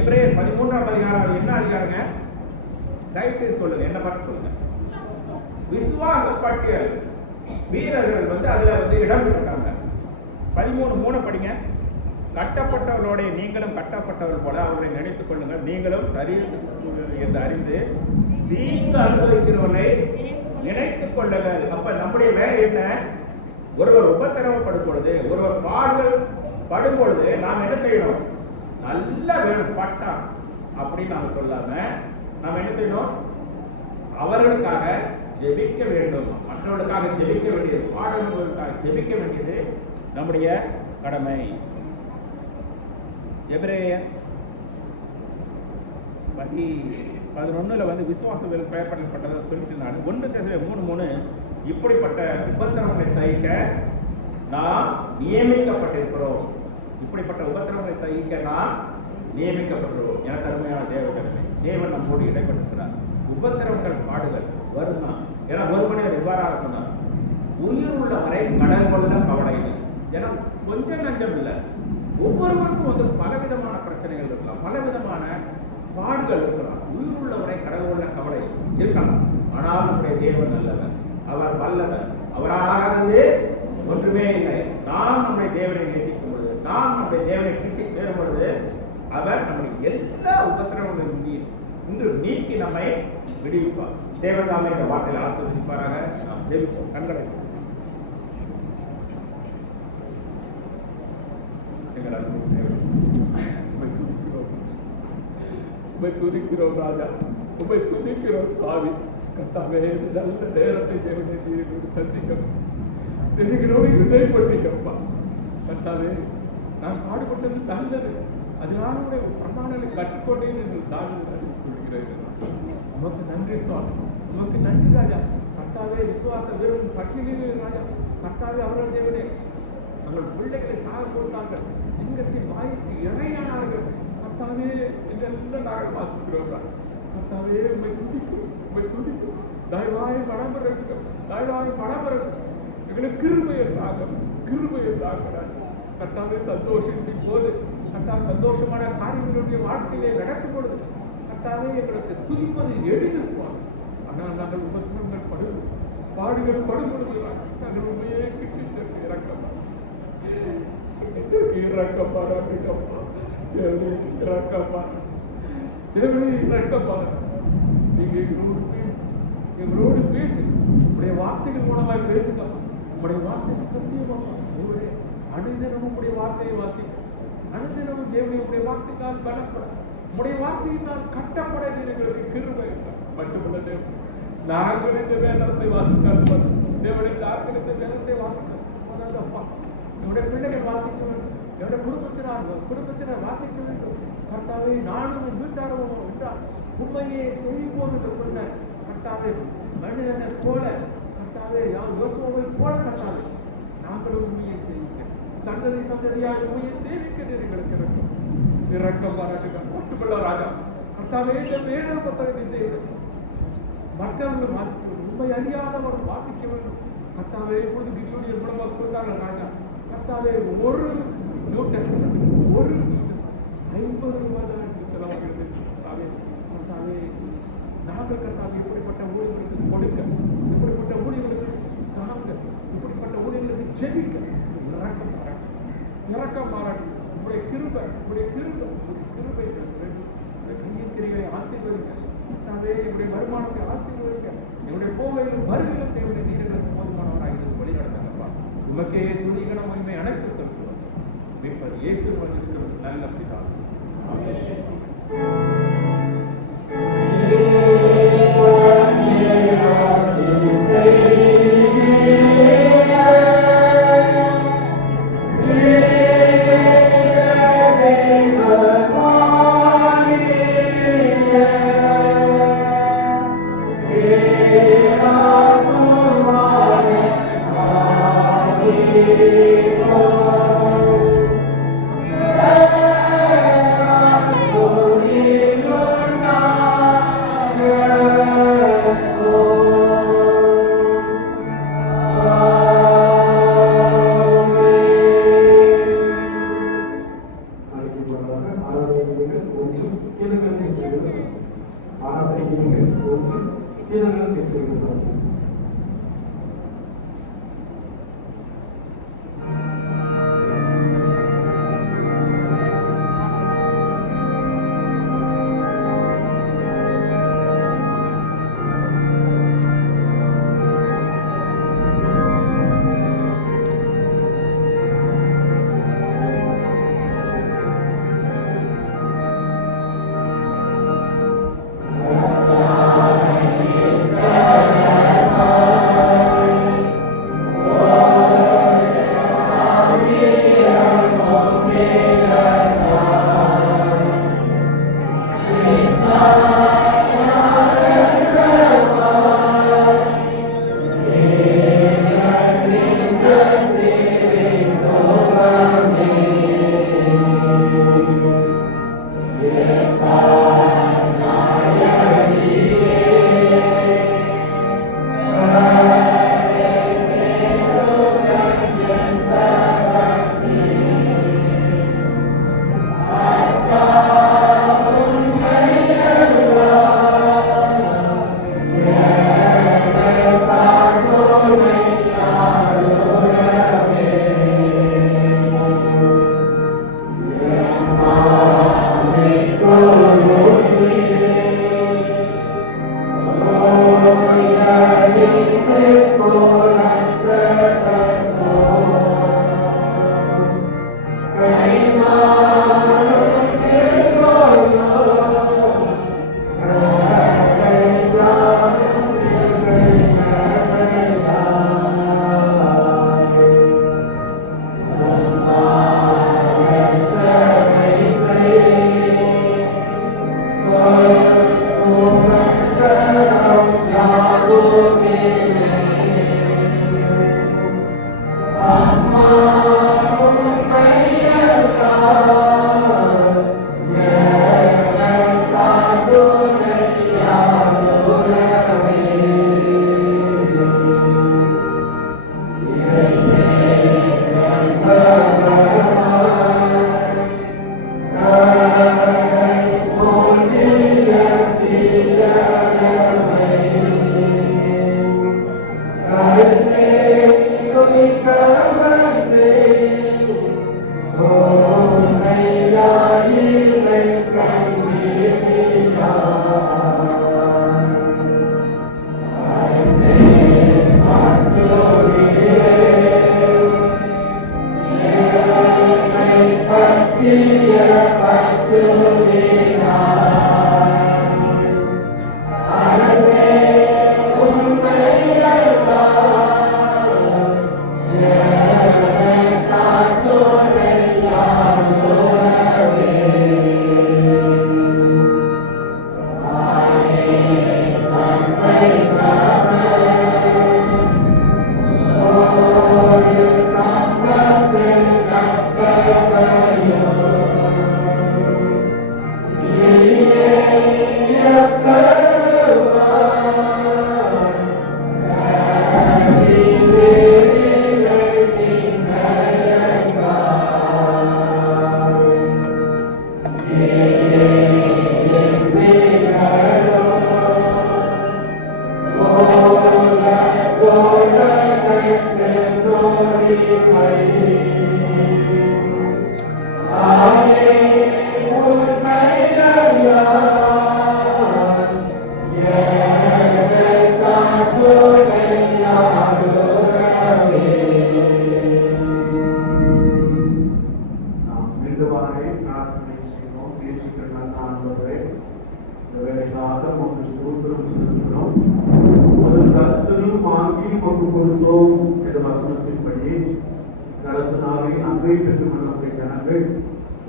எபிரேயர் 13ஆம் அதிகாரம் என்ன அதிகாரங்க? தயவுசெய்து சொல்லுங்க, என்ன பார்த்து சொல்லுங்க. விசுவாச பட்டியல் வீரர்கள் அதுல இடம் பெற்றிருக்காங்க. 13:3 படிங்க. கட்டப்பட்டவர்களோட நீங்களும் கட்டப்பட்டவர்கள் போல அவர்களை நினைத்துக் கொள்ளுங்கள், நீங்களும் சரி என்று அறிந்து தீங்கு அனுபவிக்கிறவர்களை நினைத்துக் கொள்ளுங்கள். அப்ப நம்முடைய வேலை என்ன? ஒருவர் உபத்திரவப்படும் பொழுது, ஒருவர் பாடுகள் படும் பொழுது நாம் என்ன செய்யணும்? நல்ல வேணும் பட்டா அப்படின்னு நாம சொல்லாம நாம் என்ன செய்யணும்? அவர்களுக்காக ஜெபிக்க வேண்டும். மற்றவர்களுக்காக ஜெபிக்க வேண்டியது, பாடுகளுக்காக ஜெபிக்க வேண்டியது நம்முடைய கடமை. எபிரேயர் 11 விசுவாச பெயர்ப்பட்டதை சொல்லிட்டு நான் 1 Thessalonians 3:3 இப்படிப்பட்ட உபத்திரவங்களை சகிக்க நாம் நியமிக்கப்பட்டிருக்கிறோம். இப்படிப்பட்ட உபத்திரவங்களை சகிக்க நாம் நியமிக்கப்பட்டிருக்கிறோம். எனக்கு அருமையான தேவன் நம்மோடு இடைப்பட்டிருக்கிறார். உபத்திரவங்கள் பாடுகள் வருமா? ஏன்னா ஒரு மனிதர் இவ்வாறாக சொன்னார், உயிர் உள்ளவரை கடல் கொள்ள கவலை இல்லை. ஏன்னா கொஞ்சம் நஞ்சம் இல்லை. ஒவ்வொருவருக்கும் பலவிதமான பிரச்சனைகள் இருக்கலாம், பலவிதமான பாடுகள் இருக்கலாம். உயிர் உள்ளவரை கடல் கொள்ள கவலை இருக்கலாம். ஆனால் நம்முடைய தேவன் நல்லவர், அவர் வல்லவர், அவரானது ஒன்றுமே இல்லை. நாம் நம்முடைய தேவனை நேசிக்கும் பொழுது, நாம் நம்முடைய தேவனை கிட்டி சேரும் பொழுது அவர் நம்முடைய எல்லா உபத்திரவங்களையும் இன்று நீக்கி நம்மை விடுவிப்பார். தேவன் தாமே இந்த வார்த்தையில் ஆசீர்வதிப்பாராக. நாம் ஜெபிப்போம். கண்களை துதிக்கிறோம் ராஜா, உண்மை துதிக்கிறோம் சுவாமி. கர்த்தாவே, நல்ல நேரத்தை தேவனை சந்திக்கணும், இடைப்பட்டிக்கப்பா. கர்த்தாவே, நான் பாடுபட்டது நல்லது, அதனால பிரமாணங்களை கற்றுக்கொண்டேன் என்று நான் சொல்கிறேன். உமக்கு நன்றி சுவாமி, உமக்கு நன்றி ராஜா. கர்த்தாவே, விசுவாச வெறும் பட்டியலில் ராஜா, கர்த்தாவே அவர்கள் தேவனே தங்கள் பிள்ளைகளை சாக கொடுத்தார்கள், சிங்கத்தின் வாய்க்கு இணையானார்கள். கர்த்தாவே, என்றெல்லாம் நாங்கள் வாசிக்கிறோம். கர்த்தாவே, உண்மை துதிக்கிறோம், உண்மை துதிக்கிறோம். தயவாய் பணம் இருக்கு, தயவாய் பணம் இருக்கு. எங்களுக்கு கிருபையாக கர்த்தாவே சந்தோஷத்தின் போது, கர்த்தாவே சந்தோஷமான காரியங்களுடைய வாழ்க்கையிலே நடக்கும் பொழுது, கர்த்தாவே எங்களுக்கு துதிப்பது எளிது சுவாமி. ஆனால் நாங்கள் உபத்திரங்கள் பாடுகள் படும் பொழுது நாங்கள் உண்மையே கிட்டி சேர்ந்து இறக்கப்பாடாப்பா. நீங்க எங்களோடு பேசு, உடைய வார்த்தைகள் மூலமாய் பேசுங்க. உடைய வார்த்தை சத்தியமாக அனுதினமும் உடைய வார்த்தையை வாசிக்க, அனுதினமும் தேவனுடைய வார்த்தைக்கால் பலப்பட உடைய வார்த்தையினால் கட்டப்பட எங்களுக்கு கிருபை மட்டுமல்ல. நாங்கள் இந்த வேதத்தை வாசித்தால் தேவனுடைய நாங்கள் இந்த வேதத்தை வாசிக்க அப்பா என்னுடைய பிள்ளைகள் வாசிக்க வேண்டும், என்னுடைய குடும்பத்தினர் வாசிக்க வேண்டும். கர்த்தாவே நானும் வீட்டாரவும் என்றால் உண்மையே செய்வோம் என்று சொன்ன கர்த்தாவே மனிதனை போல கர்த்தாவே யோசுவாவை போல கர்த்தாவே நாங்களும் உண்மையை சேவிக்க சந்ததியாக உண்மையை சேவிக்க எங்களுக்கு வேண்டும். இரக்கம் பாராட்டுகள் போட்டுக்கொள்ள ராஜா கர்த்தாவே இந்த வேத புத்தகத்தை தேவை மற்றவர்கள் வாசிக்க வேண்டும், உண்மை அறியாதவர்கள் வாசிக்க வேண்டும். கர்த்தாவே இப்பொழுது கிரியோடு எவ்வளவு சொல்றாங்க ராஜா கர்த்தாவே ஒரு நியூ டெஸ்டமென்ட் ஒரு 50 ரூபாய் தான் எனக்கு செலவாகிறது. கர்த்தாவே நாங்கள் கர்த்தாவே இப்படிப்பட்ட ஊழியர்களுக்கு கொடுக்க, இப்படிப்பட்ட ஊழியர்களுக்கு தாங்க, இப்படிப்பட்ட ஊழியர்களுக்கு ஜெபிக்க இறக்கம் பாராட்டு உங்களுடைய கிருபை கையின் கிரியை ஆசீர்வதிங்க. கர்த்தாவே என்னுடைய வருமானத்தை ஆசீர்வதிங்க. என்னுடைய போகையிலும் வருகையிலும் தேவையான நீர்களுக்கு போதுமானவராக இது வழி நடந்தாங்கப்பா. உமக்கே துணிகன மகிமை அனைத்து செலுத்துவோம். மீட்பர் இயேசு வந்திருக்கிற நல்ல பிதா. Pati ya patu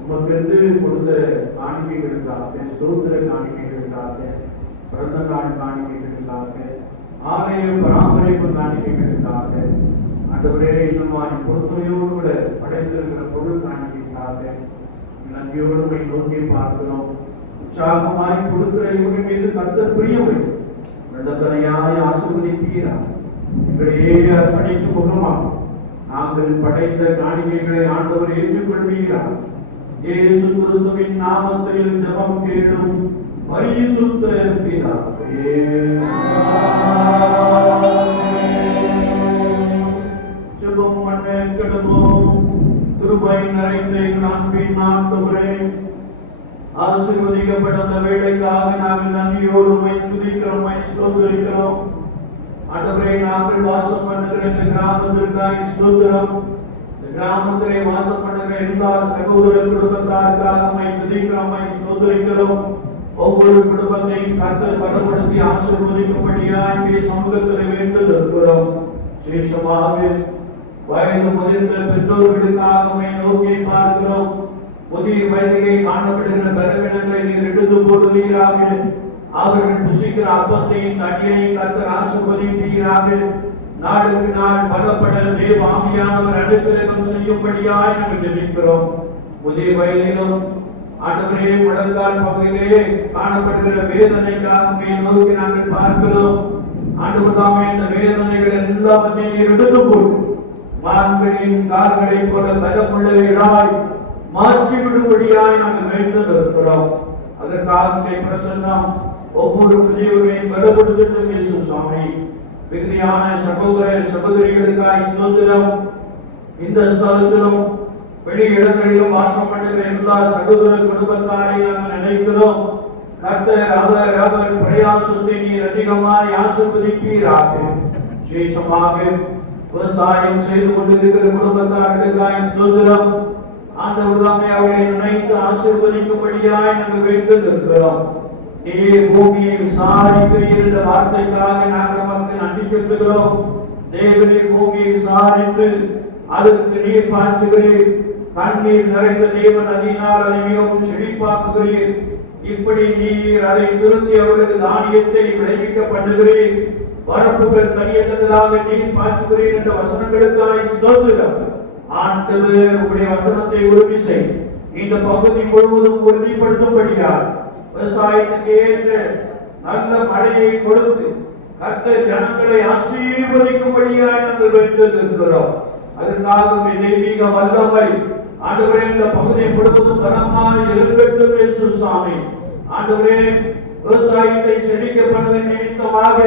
உமக்கென்று கொடுத்த காணிக்கைகளுக்காக, ஸ்தோத்திர காணிக்கைகளுக்காக, பிறந்த நாள் காணிக்கைகளுக்காக, ஆலய பராமரிப்பு காணிக்கைகளுக்காக, ஆண்டவரே இன்னும் பொறுத்துணையோடு கூட படைத்திருக்கிற பொருள் காணிக்கைக்காக நன்றியோடு நோக்கி பார்க்கிறோம். உற்சாகமாய் கொடுக்கிற இவர்கள் மீது கர்த்தர் பிரியவை நடத்தனையாய் ஆசீர்வதிப்பீரா. எங்களையே அர்ப்பணிக்கும் முகமாக நாங்கள் படைத்த காணிக்கைகளை ஆண்டவர் ஏற்றுக்கொள்வீரா. இயேசு கிறிஸ்துவின் நாமத்தில் ஜெபம் கேளும் பரிசுத்த பிதாவே. ஜெபம் பண்ண கிடவோம். கிருபை நிறைந்த எங்கள் அன்பின் ஆண்டவரே, ஆசீர்வதிக்கப்பட்ட வேளைக்காக நாங்கள் நன்றியோடு உம்மை துதிக்கிறோம், ஸ்தோத்திரிக்கிறோம். ஆண்டவரே, நாங்கள் வாசம் பண்ணுகிற இந்த கிராமத்திற்காக ஸ்தோத்திரம். இந்த கிராமத்திலே வாசம் பண்ணுகிற எல்லா சகோதர குடும்பத்தாருக்காக உம்மை துதிக்கிறோம், ஸ்தோத்திரிக்கிறோம். ஒவ்வொரு குடும்பத்தையும் கர்த்தர் பலப்படுத்தி ஆசீர்வதிக்கும்படியாய் இங்கே சமூகத்தில் வேண்டுகிறோம். விசேஷமாக வயது முதிர்ந்த பெற்றோர்களுக்காக உம்மை நோக்கி பார்க்கிறோம். புதிய வயதிலே காணப்படுகிற பலவீனங்களை நீர் எடுத்து போடுவீராக. அவர்கள் புசிக்கிற அப்பத்தையும் தண்ணீரையும் கர்த்தர் ஆசீர்வதிப்பீராக. நாளுக்கு நாள் பலப்பட தேவ ஆவியானவர் அனுக்கிரகம் செய்யும்படியாய் நாங்கள் ஜெபிக்கிறோம். புதிய வயதிலும் ஆண்டவரே, முழங்கால் பகுதியிலே காணப்படுகிற வேதனைக்காக நோக்கி நாங்கள் பார்க்கிறோம். ஆண்டவர் தாமே இந்த வேதனைகள் எல்லாவற்றையும் எடுத்து போட்டு மான்களின் கால்களை போல பலமுள்ளவர்களாய் மாற்றி விடும்படியாய் நாங்கள் வேண்டுகிறோம். அதற்காக பிரசன்னம் ஒவ்வொரு புதியவர்களையும் பலப்படுத்தும் இயேசு சுவாமி. மிகுதியான சகோதர சகோதரிகளுக்காய் ஸ்தோத்திரம். இந்த ஸ்தலத்திலும் வெளி இடங்களிலும் வாசம் பண்ணுகிற எல்லா சகோதர குடும்பத்தாரை நாங்கள் நினைக்கிறோம். கர்த்தர் அவர் பிரயாசத்தை நீர் அதிகமாய் ஆசீர்வதிப்பீராக. விசேஷமாக விவசாயம் செய்து கொண்டிருக்கிற குடும்பத்தார்களுக்காய் ஸ்தோத்திரம். ஆண்டவர்தாமே அவர்களை நினைத்து ஆசீர்வதிக்கும்படியாய் நாங்கள் வேண்டுகிறோம். நீர் பூமியை விசாரிக்கிறீர் என்ற வார்த்தைக்காக நாங்கள் நமக்கு நன்றி செலுத்துகிறோம். தேவனே, பூமியை விசாரித்து அதற்கு நீர் பாய்ச்சுகிறீர். கண்ணீர் நிறைந்த தேவ நதியினால் அதை மிகவும் செழிப்பாக்குகிறீர். இப்படி நீர் அதை திருத்தி அவர்களுக்கு தானியத்தை விளைவிக்க பண்ணுகிறீர். வரப்புகள் தனியத்தக்கதாக நீர் பாய்ச்சுகிறீர் என்ற வசனங்களுக்காய் ஸ்தோத்திரம். ஆண்டவர் உங்களுடைய வசனத்தை உறுதி செய். இந்த பகுதி முழுவதும் உறுதிப்படுத்தும்படியால் விவசாயத்துக்கு ஏற்ற நல்ல மழையை கொடுத்து கர்த்தர் ஜனங்களை ஆசீர்வதிக்கும்படியாய் நாங்கள் வேண்டுகிறோம். அதற்காக தெய்வீக வல்லமை ஆண்டவரே இந்த பகுதி முழுவதும் கனமாய் இறங்கட்டும் இயேசு சுவாமி. ஆண்டவரே, விவசாயத்தை செழிக்க பண்ணுவதன் நிமித்தமாக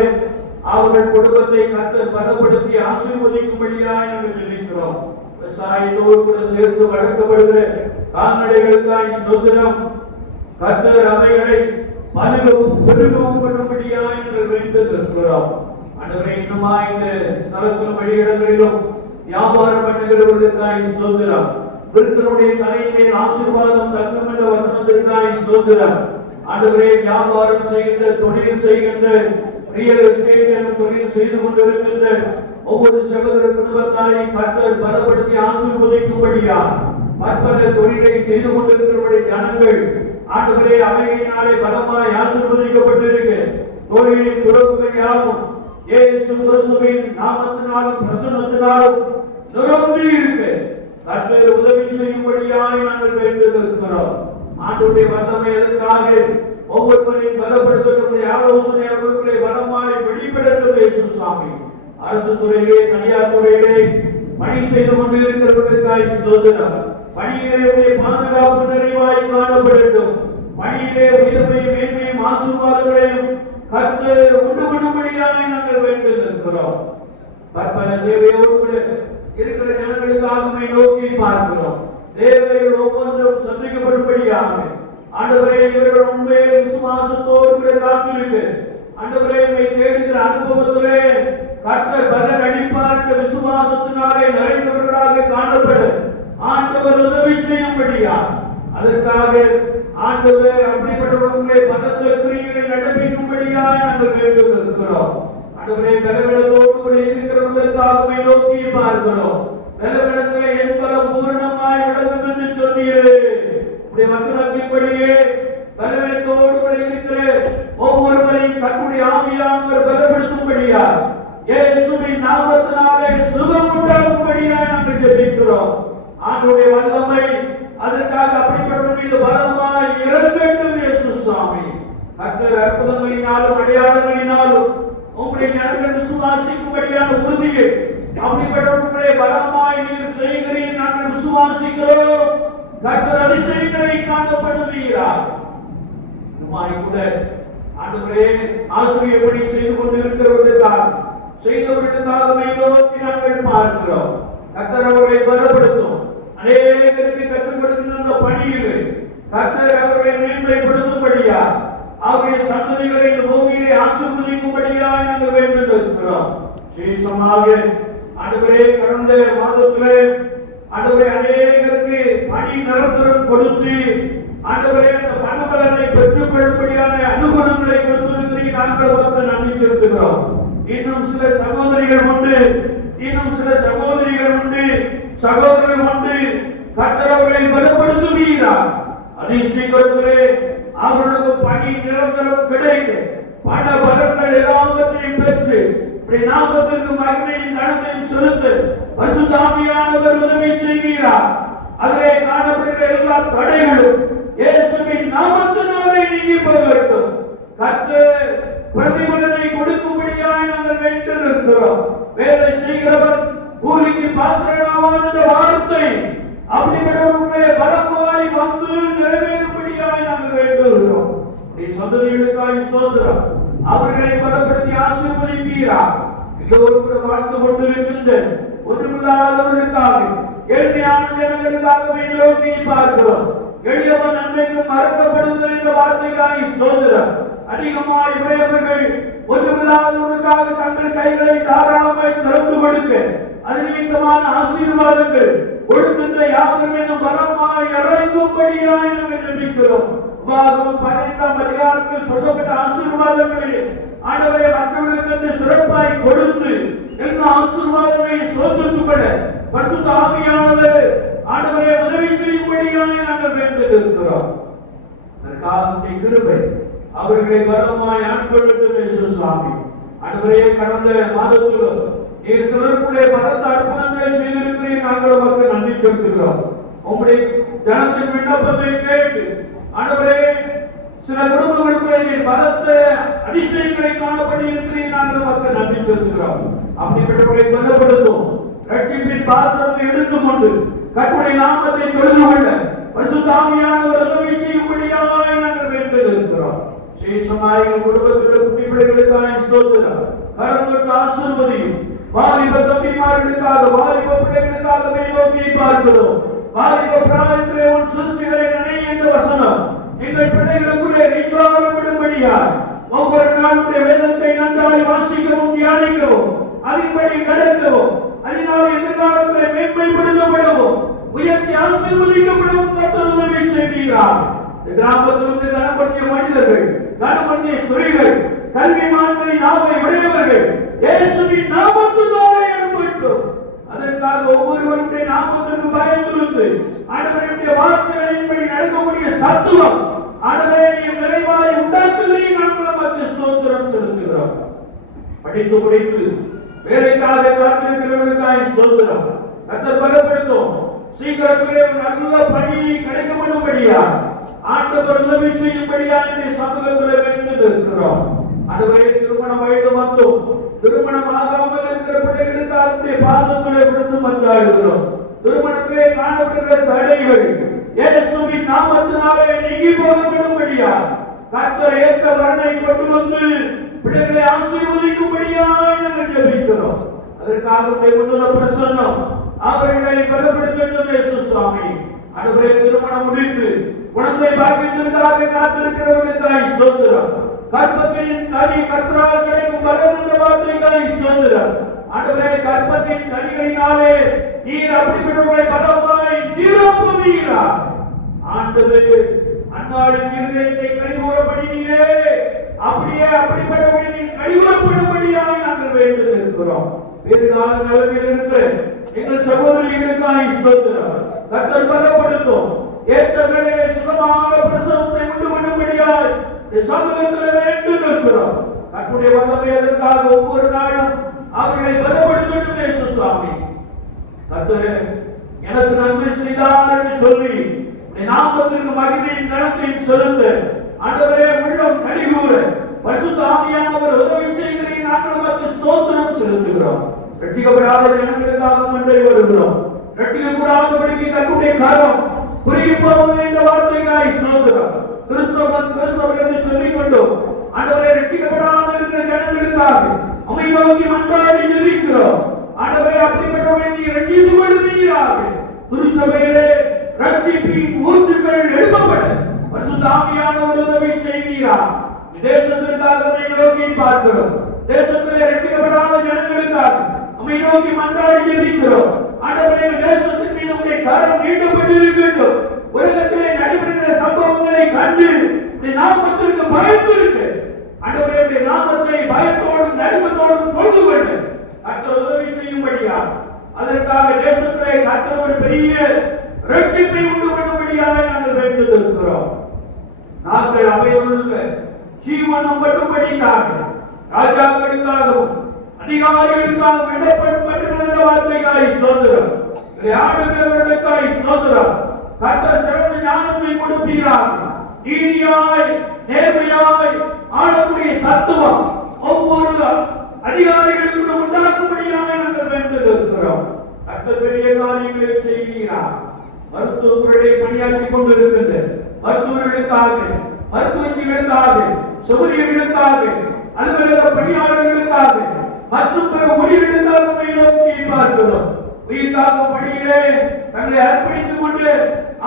அவர்கள் குடும்பத்தை கர்த்தர் பலப்படுத்தி ஆசீர்வதிக்கும்படியாய் நாங்கள் ஜெபிக்கிறோம். விவசாயத்தோடு கூட சேர்த்து வளர்க்கப்படுகிற கால்நடைகளுக்காய் ஸ்தோத்திரம். கர்த்தர் அவைகளை பலுகவும் பெருகவும் பண்ணும்படியாய் நாங்கள் வேண்டுகிறோம். ஆண்டவரே, இன்னுமா இந்த ஸ்தலத்திலும் வெளியிடங்களிலும் வியாபாரம் பண்ணுகிறவர்களுக்காய் ஸ்தோத்திரம். விருத்தனுடைய தலைமையில் ஆசீர்வாதம் தங்கும் என்ற வசனத்திற்காய் ஸ்தோத்திரம். ஆண்டவரே, வியாபாரம் செய்கின்ற, தொழில் செய்கின்ற, ரியல் எஸ்டேட் எனும் தொழில் செய்து கொண்டிருக்கின்ற ஒவ்வொரு சகோதர குடும்பத்தாரையும் கர்த்தர் பலப்படுத்தி ஆசீர்வதிக்கும்படியா பற்பல தொழிலை செய்து கொண்டிருக்கிறபடி ஜனங்கள் ஆண்டவரே அவைகளினாலே பலமாய் ஆசீர்வதிக்கப்பட்டிருக்கு. தொழிலின் துறவுகள் யாவும் இயேசு கிறிஸ்துவின் நாமத்தினாலும் பிரசன்னத்தினாலும் நிரம்பி இருக்கு. கர்த்தர் உதவி செய்யும்படியாய் நாங்கள் வேண்டுகிறோம். ஆண்டவருடைய வல்லமை எதற்காக ஒவ்வொருவரையும் பலப்படுத்தக்கூடிய ஆலோசனை அவர்களுடைய பலமாய் வெளிப்படட்டும் இயேசு சுவாமி. அரசு துறையிலே, தனியார் துறையிலே பணி செய்து கொண்டிருக்கிறவர்களுக்காய் ஸ்தோத்திரம். பணியிலே பாதுகாப்பு நிறைவாய் காணப்படட்டும். பணியிலே உயர்வையும் மேன்மையும் ஆசீர்வாதங்களையும் கர்த்தர் உண்டு பண்ணும்படியாய் நாங்கள் வேண்டுகிறோம். பற்பல தேவையோடு கூட இருக்கிற வருவதற்காகவே நோக்கி பார்க்கிறோம். தேவைகள் ஒவ்வொன்றும் சந்திக்கப்படும்படியாக ஆண்டவரே இவர்கள் உண்மையில் விசுவாசத்தோடு கூட காத்திருக்கு. ஆண்டவரே உம்மை தேடுகிற அனுபவத்திலே கர்த்தர் பலன் அளிப்பார் என்ற விசுவாசத்தினாலே நிறைந்தவர்களாக காணப்படும். ஆண்டவர் உதவி செய்யும்படியா அதற்காக ஆண்டவர் அப்படிப்பட்டவர்களை பதத்த கிரியைகளை நடப்பிக்கும்படியா நாங்கள் வேண்டுகிறோம். ஆண்டவரே பலவீனத்தோடு கூட இருக்கிறவர்களுக்காகவே நோக்கி பார்க்கிறோம். பலவீனத்திலே என் பலம் பூரணமாய் விளங்கும் என்று சொன்னீரே. உடைய வசனத்தின்படியே பலவீனத்தோடு கூட இருக்கிற ஒவ்வொருவரையும் கர்த்தருடைய ஆவியானவர் பலப்படுத்தும்படியா இயேசுவின் நாமத்தினாலே சுகம் உண்டாகும்படியா நாங்கள் ஜெபிக்கிறோம். ஆண்டவருடைய வல்லமை அதற்காக அப்படிப்பட்டவர்கள் மீது பலமாய் இறங்கட்டும் இயேசு சுவாமி. கர்த்தர் அற்புதங்களினாலும் அடையாளங்களினாலும் உங்களுடைய ஜனங்கள் விசுவாசிக்கும்படியான உறுதியை அப்படிப்பட்டவர்களை பலமாய் நீர் செய்கிறீர். நாங்கள் விசுவாசிக்கிறோம். கர்த்தர் அதிசயங்களை காணப்படுவீரார். கூட ஆண்டவரே ஆசிரியர் பணி செய்து கொண்டிருக்கிறவர்களுக்காக செய்தவர்களுக்காகவே நோக்கி நாங்கள் பார்க்கிறோம். கர்த்தர் அவர்களை பலப்படுத்தும். அநேகருக்கு கற்றுக் கொடுக்கின்ற அந்த பணியிலே கர்த்தர் அவர்களை மேன்மைப்படுத்தும்படியா அவருடைய சந்ததிகளை இந்த பூமியிலே ஆசீர்வதிக்கும்படியா நாங்கள் வேண்டுகிறோம். விசேஷமாக ஆண்டவரே கடந்த மாதத்திலே ஆண்டவரே அநேகருக்கு பணி நிரந்தரம் கொடுத்து ஆண்டவரே அந்த பணபலனை பெற்றுக் கொள்ளும்படியான அனுகூலங்களை கொடுத்திருக்கிறீர். நாங்கள் வந்து நன்றி செலுத்துகிறோம். இன்னும் சில சகோதரிகள் உண்டு, இன்னும் சில சகோதரிகள் உண்டு, சகோதரர்கள் உண்டு. கர்த்தர் அவர்களை பலப்படுத்துவீரார். அதே சீக்கிரத்திலே அவர்களுக்கு பணி நிரந்தரம் கிடைக்க பண பலன்கள் எல்லாவற்றையும் பெற்று நாமத்திற்கு மகிமையின் கனத்தையும் செலுத்த பரிசுத்த ஆவியானவர் உதவி செய்வீரார். அதிலே காணப்படுகிற எல்லா தடைகளும் இயேசுவின் நாமத்தினாலே நீங்கி போகட்டும். கர்த்தர் பிரதிபலனை கொடுக்கும்படியாய் நாங்கள் வேண்டியிருக்கிறோம். வேலை செய்கிறவர் கூலிக்கு பாத்திரமாவான் என்ற வார்த்தை அப்படிப்பட்டவர்களுடைய பலமாய் வந்து நிறைவேறும்படியாய் நாங்கள் வேண்டுகிறோம். சந்ததிகளுக்காய் ஸ்தோத்திரம். அவர்களை பலப்படுத்தி ஆசீர்வதிப்பீரா. இதோடு கூட வாழ்ந்து கொண்டிருக்கின்ற ஒன்றுமில்லாதவர்களுக்காக ஏழ்மையான ஜனங்களுக்காகவே நோக்கி பார்க்கிறோம். எளியவன் அன்றைக்கும் மறக்கப்படுதல் என்ற வார்த்தைக்காய் ஸ்தோத்திரம். அதிகமாய் உடையவர்கள் ஒன்றுமில்லாதவர்களுக்காக தங்கள் கைகளை தாராளமாய் திறந்து கொடுக்க அதிநிமித்தமான ஆசீர்வாதங்கள் கொடுக்கின்ற யாவர் மீதும் பலமாய் இறங்கும்படியாய் நாங்கள் ஜெபிக்கிறோம். உபாகமம் 15ஆம் அதிகாரத்தில் சொல்லப்பட்ட ஆசீர்வாதங்களை ஆண்டவரே மக்களுக்கு சிறப்பாய் கொடுத்து எல்லா ஆசீர்வாதங்களையும் சோதித்துக்கொள்ள பரிசுத்த ஆவியானவர் ஆண்டவரே உதவி செய்யும்படியாய் நாங்கள் வேண்டியிருக்கிறோம். அதற்காக கிருபை அவர்களை பலமாய் ஆட்கொள்ளட்டும் இயேசு சுவாமி. ஆண்டவரே கடந்த மாதத்திலும் நீர் சிலருக்குள்ளே பலத்த அற்புதங்களை செய்திருக்கிறீர். நாங்கள் உமக்கு நன்றி செலுத்துகிறோம். உம்முடைய ஜனத்தின் விண்ணப்பத்தை கேட்டு ஆண்டவரே சில குடும்பங்களுக்குள்ளே நீர் பலத்த அதிசயங்களை காணப்படி இருக்கிறீர். நாங்கள் உமக்கு நன்றி செலுத்துகிறோம். அப்படிப்பட்டவர்களை பலப்படுத்தும். ரட்சிப்பின் பாத்திரத்தை எடுத்துக்கொண்டு கர்த்தருடைய நாமத்தை தொழுது கொள்ள பரிசுத்த ஆவியானவர் உதவி செய்யும்படியாய் நாங்கள் வேண்டியிருக்கிறோம். விசேஷமாக எங்கள் குடும்பத்தில் குட்டி பிள்ளைகளுக்காக ஸ்தோத்திரம். கரம் தொட்டு ஆசீர்வதியும். வாலிப தம்பிமார்களுக்காக வாலிப பிள்ளைகளுக்காகவே நோக்கி பார்க்கிறோம். வாலிப பிராயத்திலே உன் சிருஷ்டிகளை நினை என்ற வசனம் எங்கள் பிள்ளைகளுக்குள்ளே நீங்காரப்படும்படியாய் ஒவ்வொரு நாளுடைய வேதத்தை நன்றாய் வாசிக்கவும் தியானிக்கவும் அதன்படி நடக்கவும் அதனால் எதிர்காலத்தில் மேன்மைப்படுத்தப்படவும் உயர்த்தி ஆசீர்வதிக்கப்படவும் கர்த்தர் உதவி செய்கிறார். கிராமத்திலிருந்து கனப்படுத்திய மனிதர்கள், கனப்படுத்திய ஸ்திரீகள், கல்விமான்களை நாவை உடையவர்கள் இயேசுவின் நாமத்தினாலே எழும்பட்டும். அதற்காக ஒவ்வொருவருடைய நாமத்திற்கு பயந்திருந்து ஆண்டவருடைய வார்த்தைகளின்படி நடக்கக்கூடிய சத்துவம் ஆண்டவரை நீர் நிறைவாய் உண்டாக்குகிறீர். நாங்கள் உமக்கு ஸ்தோத்திரம் செலுத்துகிறோம். படித்து முடித்து வேலைக்காக காத்திருக்கிறவர்களுக்காக ஸ்தோத்திரம். கர்த்தர் பலப்படுத்தும். சீக்கிரத்திலே நல்ல பணி கிடைக்கப்படும்படியா ஆண்டவர் உதவி செய்யும்படியா இந்த சமூகத்தில் வேண்டியிருக்கிறோம். ஆண்டவரே திருமண வயது வந்தும் திருமணம் ஆகாமல் இருக்கிற பிள்ளைகளுக்கு அவருடைய பாதத்திலே விழுந்து மன்றாடுகிறோம். திருமணத்திலே காணப்படுகிற தடைகள் இயேசுவின் நாமத்தினாலே நீங்கி போகப்படும்படியா கர்த்தர் ஏற்ற வரனை கொண்டு வந்து பிள்ளைகளை ஆசீர்வதிக்கும்படியா நாங்கள் ஜெபிக்கிறோம். அதற்காக உன்னுடைய பிரசன்னம் அவர்களை பலப்படுத்தட்டும் இயேசு சுவாமி. ஆண்டவரே, திருமணம் முடித்து குழந்தை பாக்கியத்திற்காக காத்திருக்கிறவர்களுக்காய் ஸ்தோத்திரம். கர்ப்பத்தின் கனி கர்த்தரால் கிடைக்கும் பலன் என்ற வார்த்தைக்காய் ஸ்தோத்திரம். ஆண்டவரே, கர்ப்பத்தின் கனிகளினாலே நீர் அப்படிப்பட்டவர்களை பலமாய் நிரப்புவீராக. ஆண்டவரே, அன்னாளின் இருதயத்தை கனிகூறப்படினீரே, அப்படியே அப்படிப்பட்டவர்களின் கனிகூறப்படும்படியாக நாங்கள் வேண்டுகிறோம். எதிர்கால நிலைமையில் இருக்கிற எங்கள் சகோதரிகளுக்காய் ஸ்தோத்திரம். கர்த்தர் பலப்படுத்தும். ஏற்ற வேளையிலே சுகமான பிரசவத்தை உண்டு பண்ணும்படியாய் சமூகத்தில் வேண்டும் இருக்கிறோம். கர்த்தருடைய வல்லமை அதற்காக ஒவ்வொரு நாளும் அவர்களை பலப்படுத்தட்டும் இயேசு சுவாமி. கர்த்தரே, எனக்கு நன்மை செய்தார் என்று சொல்லி நாமத்திற்கு மகிமையின் கனத்தையும் செலுத்த ஆண்டவரே உள்ளம் கனிகூற பரிசுத்த ஆவியானவர் உதவி செய்கிறேன். நாங்கள் உமக்கு ஸ்தோத்திரம் செலுத்துகிறோம். ரட்சிக்கப்படாத ஜனங்களுக்காக மன்றை வருகிறோம். ரட்சிக்கப்படாதபடிக்கு கர்த்தருடைய கரம் குறுகி போவது என்ற வார்த்தைக்காய் ஸ்தோத்திரம். கிறிஸ்தவன் என்று சொல்லிக் கொண்டோம். ஆண்டவரே, ரட்சிக்கப்படாத இருக்கிற ஜனங்களுக்காக உம்மை நோக்கி மன்றாடி ஜெபிக்கிறோம். ஆண்டவரே, அப்படிப்பட்டவர்களை நீர் ரட்சித்துக் கொள்வீராக. திருச்சபையிலே ரட்சிப்பின் ஊற்றுகள் எழுப்பப்பட பரிசுத்த ஆவியானவர் உதவி செய்வீராக. தேசத்திற்காக உம்மை நோக்கி பார்க்கிறோம். தேசத்திலே ரட்சிக்கப்படாத ஜனங்களுக்காக உம்மை நோக்கி மன்றாடி ஜெபிக்கிறோம். ஆண்டவரே, தேசத்தின் மீது உம்முடைய கரம் நீட்டப்பட்டிருக்கட்டும். உலகத்திலே நடைபெறுகிற சம்பவங்களை கண்டு நாமத்திற்கு பயந்திருக்க ஆண்டவரே, நாமத்தை பயத்தோடும் நடுக்கத்தோடும் தொழுது கொண்டு கர்த்தர் உதவி செய்யும்படியா, அதற்காக தேசத்திலே கர்த்தர் ஒரு பெரிய ரட்சிப்பை உண்டு பண்ணும்படியாக நாங்கள் வேண்டுகிறோம். நாங்கள் அமைந்துள்ள ஜீவனம் மட்டும்படிக்காக ராஜாக்களுக்காகவும் அதிகாரிகளுக்காகவும் இடப்பட்ட வார்த்தைக்காய் ஸ்தோத்திரம். ஆடுகிறவர்களுக்காய் ஸ்தோத்திரம். கர்த்தர் சிறந்த ஞானத்தை கொடுப்பீராக. நீதியாய் நேர்மையாய் ஆளக்கூடிய சத்துவம் ஒவ்வொரு அதிகாரிகளுக்கு உண்டாக்கும்படியாக நாங்கள் வேண்டுகிறோம். கர்த்தர் பெரிய காரியங்களை செய்வீராக. மருத்துவத்துறையை பணியாற்றிக் கொண்டிருக்கின்ற மருத்துவர்களுக்காக, மருத்துவச்சிகளுக்காக, செவிலியர்களுக்காக, அலுவலக பணியாளர்களுக்காக மற்றும் பிற ஊழியர்களுக்காக நோக்கி பார்க்கிறோம். உயிர்காக்கும் பணியிலே தங்களை அர்ப்பணித்துக் கொண்டு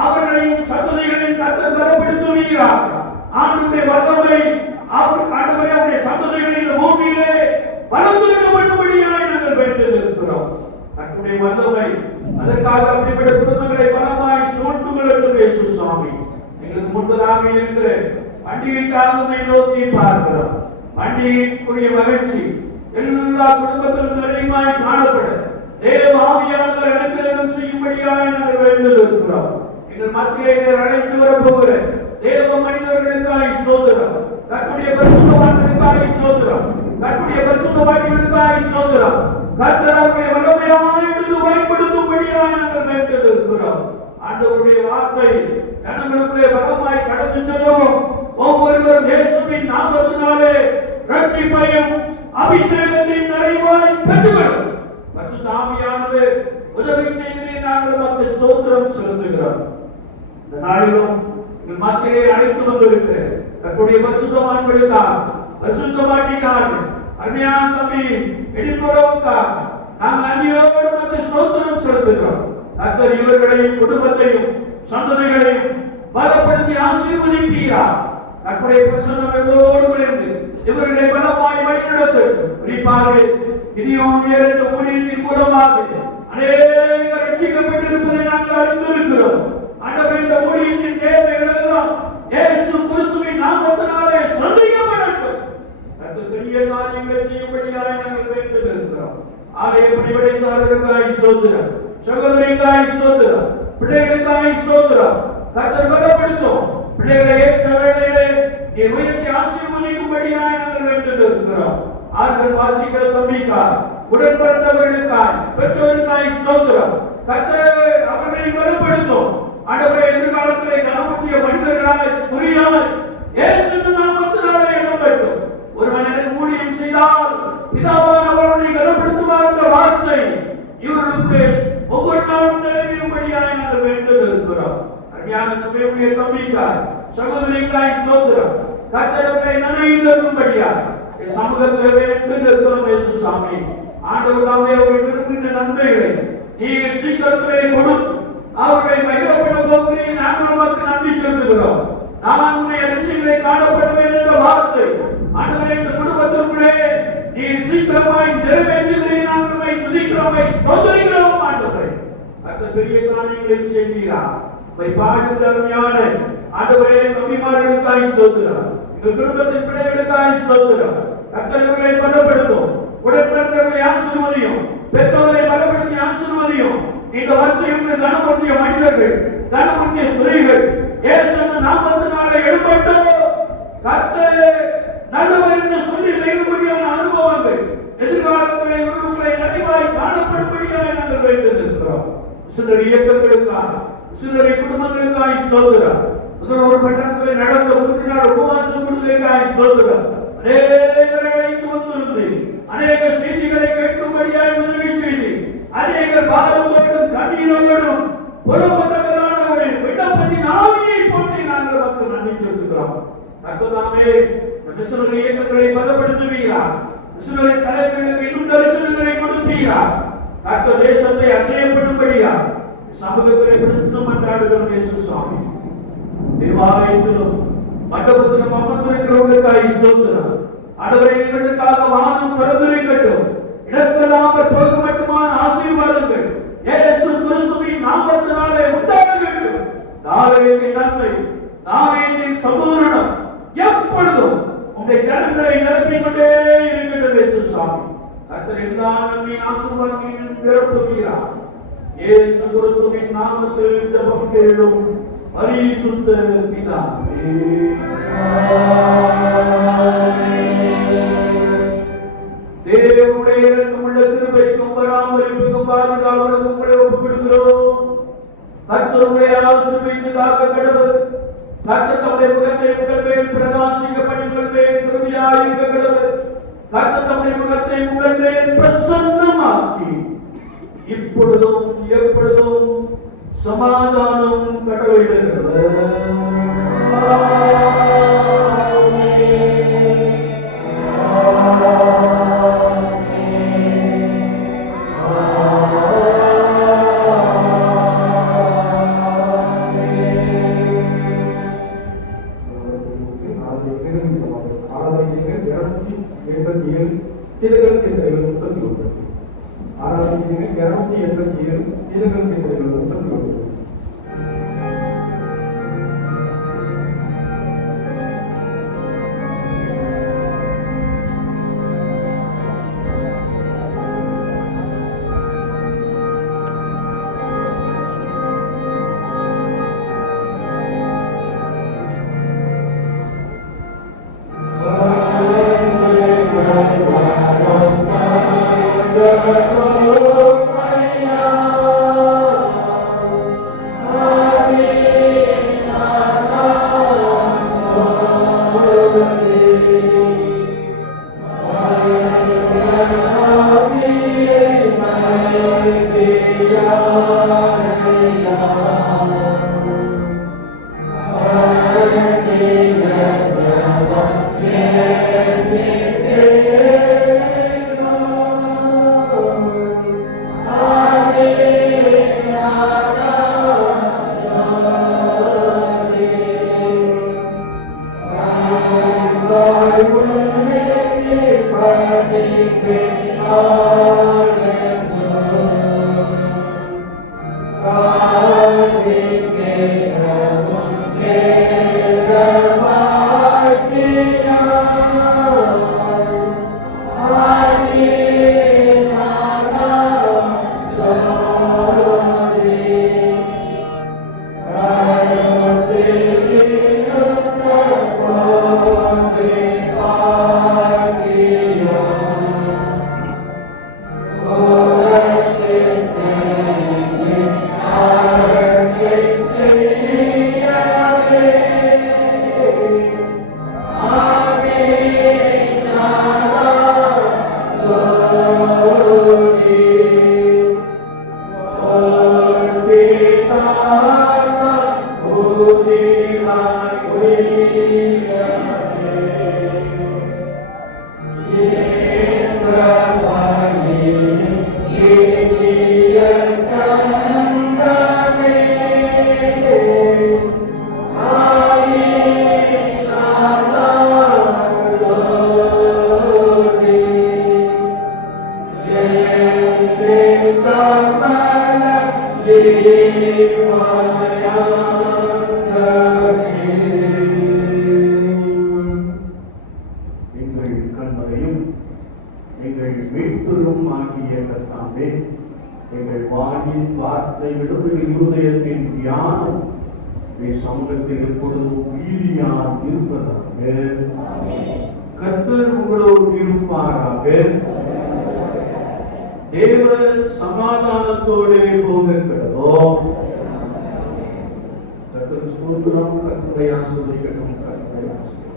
அவர்களையும் சந்ததிகளையும் கர்த்தர் பலப்படுத்துவீராக. ஆண்டவருடைய வல்லமை ஆண்டவருடைய சந்ததிகளை இந்த பூமியிலே பலப்படுத்தும்படியாக நாங்கள் வேண்டுகிறோம். கர்த்தருடைய வல்லமை அதற்காக அப்படிப்பட்ட குடும்பங்களை பலமாய் சூழ்ந்து கொள்ளட்டும் இயேசு சுவாமி. எங்களுக்கு முன்பதாக இருக்கிற பண்டிகைக்காக நோக்கி பார்க்கிறோம். பண்டிகைக்குரிய மகிழ்ச்சி எல்லா குடும்பத்திலும் நிறைவாய் காணப்பட தேவ ஆவியானவர் அனுக்கிரகம் செய்யும்படியாக நாங்கள் வேண்டுகிறோம். எங்கள் மத்தியிலே அழைத்து வரப்போகிற தேவ மனிதர்களுக்காய் ஸ்தோத்திரம். கர்த்தருடைய பரிசுத்தவான்களுக்காய் ஸ்தோத்திரம். கர்த்தருடைய பரிசுத்தவான்களுக்காய் ஸ்தோத்திரம். கர்த்தர் அவர்களை வல்லமையாய் எடுத்து பயன்படுத்தும்படியாக நாங்கள் வேண்டுகிறோம். ஆண்டவருடைய வார்த்தை ஜனங்களுக்குள்ளே பலமாய் கடந்து செல்லவும் ஒவ்வொருவரும் இயேசுவின் நாமத்தினாலே ரட்சிப்பையும் அபிஷேகத்தையும் நிறைவாய் பெற்றுக்கொள்ளும். பரிசுத்த ஆவியானவர் உதவி செய்கிறேன். நாங்கள் உமக்கு ஸ்தோத்திரம் செலுத்துகிறோம். இந்த நாளிலும் எங்கள் மத்தியிலே அழைத்து வந்திருக்கிற கர்த்தருடைய பரிசுத்தவான்களுக்காக, பரிசுத்தவான்களுக்காக, அருமையான தம்பி எடின்புறவுக்காக நாங்கள் நன்றியோடு உமக்கு ஸ்தோத்திரம் செலுத்துகிறோம். கர்த்தர் இவர்களையும் குடும்பத்தையும் சந்ததிகளையும் பலப்படுத்தி ஆசீர்வதிப்பீராக. கர்த்தருடைய பிரசன்னம் எங்களோடு விளைந்து இவர்களை பலமாய் வழிநடத்தட்டும். குறிப்பாக கிதியோன் என்ற ஊழியத்தின் மூலமாக அநேகர் ரட்சிக்கப்பட்டிருப்பதை நாங்கள் அறிந்திருக்கிறோம். ஆண்டவரே, இந்த ஊழியத்தின் தேவைகள் எல்லாம் இயேசு கிறிஸ்துவின் நாமத்தினாலே சந்திக்கப்படட்டும். கர்த்தர் பெரிய காரியங்களை செய்யும்படியாக நாங்கள் வேண்டுகிறோம். ஆலய பணிவிடைக்காரர்களுக்காய் ஸ்தோத்திரம். சகோதரிக்காய் ஸ்தோத்திரம். பிள்ளைகளுக்காய் ஸ்தோத்திரம். கர்த்தர் பலப்படுத்தும். பிள்ளைகளை ஏற்ற வேளையிலே நீ உயர்த்தி ஆசீர்வதிக்கும்படியாக நாங்கள் வேண்டுகிறோம். ஆர்கள் வாசிக்கிற தம்பிக்காய், உடன்பட்டவர்களுக்காய், பெற்றோருக்காய் ஸ்தோத்திரம். கர்த்தர் அவர்களை பலப்படுத்தும். ஆண்டவரே, எதிர்காலத்திலே கனமுடைய மனிதர்களாய் குறியாய் இயேசுவின் நாமத்தினாலே எழும்பட்டும். ஒரு மனிதன் ஊழியம் செய்தால் பிதாவானவர் அவனை கனப்படுத்துவார் என்ற வார்த்தை இவர்களுக்கு ஒவ்வொரு நாளும் நிறைவேறும்படியாக நாங்கள் வேண்டுகிறோம். அருமையான சபையுடைய தம்பிக்காய், சகோதரிக்காய் ஸ்தோத்திரம். கர்த்தர் அவர்களை நன்மையும்படியாக சமூகத்தில் வேண்டுகிறோம். இயேசு சாமி, ஆண்டவர் தாமே அவர்கள் விரும்புகின்ற நன்மைகளை நீர் சீக்கிரத்திலே கொடுத்து அவர்களை மகிழப்பட போகிறேன். நாங்கள் உமக்கு நன்றி செலுத்துகிறோம். நான் உன்னை அதிசயங்களை காணப்படுவேன் என்ற வார்த்தை ஆண்டவரே இந்த குடும்பத்திற்குள்ளே நீர் சீக்கிரமாய் நிறைவேற்றுகிறேன். நாங்கள் உம்மை துதிக்கிறோம், ஸ்தோத்திரிக்கிறோம் ஆண்டவரே. அந்த பெரிய காரியங்களை செய்வீரா உம்மை பாடுகிற அருமையான ஆண்டவரே கவிமார்களுக்காய் ஸ்தோத்திரம். எங்கள் குடும்பத்தின் பிள்ளைகளுக்காய் ஸ்தோத்திரம். கர்த்தர்களை பலப்படுத்தும், உடன்பிறந்தவர்களை ஆசீர்வதியும், பெற்றோரை பலப்படுத்தி ஆசீர்வதியும். இந்த வருஷம் கனமுடைய மனிதர்கள், கனமுடைய ஸ்திரீகள் இயேசுவின் நாமத்தினாலே எழும்பட்டும். கர்த்தர் நல்லவர் என்று சொல்லி செய்யும்படியான அனுபவங்கள் எதிர்காலத்திலே இவர்களை நிறைவாய் காணப்படும்படியாக நாங்கள் வேண்டியிருக்கிறோம். சிலர் இயக்கங்களுக்காக, சிலரை குடும்பங்களுக்காக ஸ்தோத்திரம். ஒரு பட்டணத்தில் நடந்த ஒரு நாள் உபவாசம் கொடுத்ததற்காக ஸ்தோத்திரம். அநேகரை அழைத்து வந்திருந்து அநேக செய்திகளை கேட்கும்படியாக உதவி செய்து அநேகர் பாரத்தோடும் கண்ணீரோடும் புலப்பட்டவரான ஒரு விண்ணப்பத்தின் ஆவியை போற்றி நாங்கள் மக்கள் நன்றி செலுத்துகிறோம். கர்த்தராமே மிஷனரி இயக்கங்களை பலப்படுத்துவீரா, மிஷனரி தலைவர்களுக்கு இன்னும் தரிசனங்களை கொடுப்பீரா. கர்த்தர் தேசத்தை அசையப்படும்படியா சமூகத்திலே பிடித்து மன்றாடுகிறோம் இயேசு சுவாமி. தேவாலயத்திலும் மண்டபத்திலும் அமர்ந்திருக்கிறவர்களுக்காக ஸ்தோத்திரம். ஆண்டவரே எங்களுக்காக வானம் திறந்திருக்கட்டும். இடத்தெல்லாம் போக மட்டுமான ஆசீர்வாதங்கள் இயேசு கிறிஸ்துவின் நாமத்தினாலே உண்டாகட்டும். தாவீதின் நன்மை, தாவீதின் சம்பூரணம் எப்பொழுதும் உம்முடைய ஜனங்களை நிரப்பிக் கொண்டே இருக்கிறது இயேசு சுவாமி. கர்த்தர் எல்லா நன்மையின் ஆசீர்வாதங்களையும் நிரப்புகிறார். இயேசு கிறிஸ்துவின் நாமத்தில் ஜெபம் கேளும் பரிசுத்த பிதாவே. தேவனுடைய இரக்கமுள்ள கிருபைக்கும் பராமரிப்புக்கும் பாதுகாவலுக்கும் உங்களை ஒப்புக்கொடுக்கிறோம். கர்த்தர் உங்களை ஆசீர்வதித்து காக்க கடவுள். கர்த்தர் தம்முடைய முகத்தை உங்கள் மேல் பிரகாசிக்க பண்ணி உங்கள் மேல் கிருபையாய் இருக்க கடவுள். கர்த்தர் தம்முடைய முகத்தை உங்கள் மேல் பிரசன்னமாக்கி இப்பொழுதும் எப்பொழுதும் சமாதானம் கடவுளிடுகிறது. எங்கள் கண்மலையும் எங்கள் மீட்பெரும் ஆகிய கர்த்தாவே, எங்கள் வாயின் வார்த்தைகளும் எங்கள் இருதயத்தின் தியானம் சமூகத்தில் எப்பொழுதும் உயிரியால் இருப்பதாக. கர்த்தர் உங்களோடு இருப்பாராக. தேவ சமாதானத்தோடு போக கடவோம். கர்த்தர் ஸ்தோத்திரம். கர்த்தரை ஆசீர்வதிக்கட்டும். கர்த்தரை ஆசீர்வதிக்கட்டும்.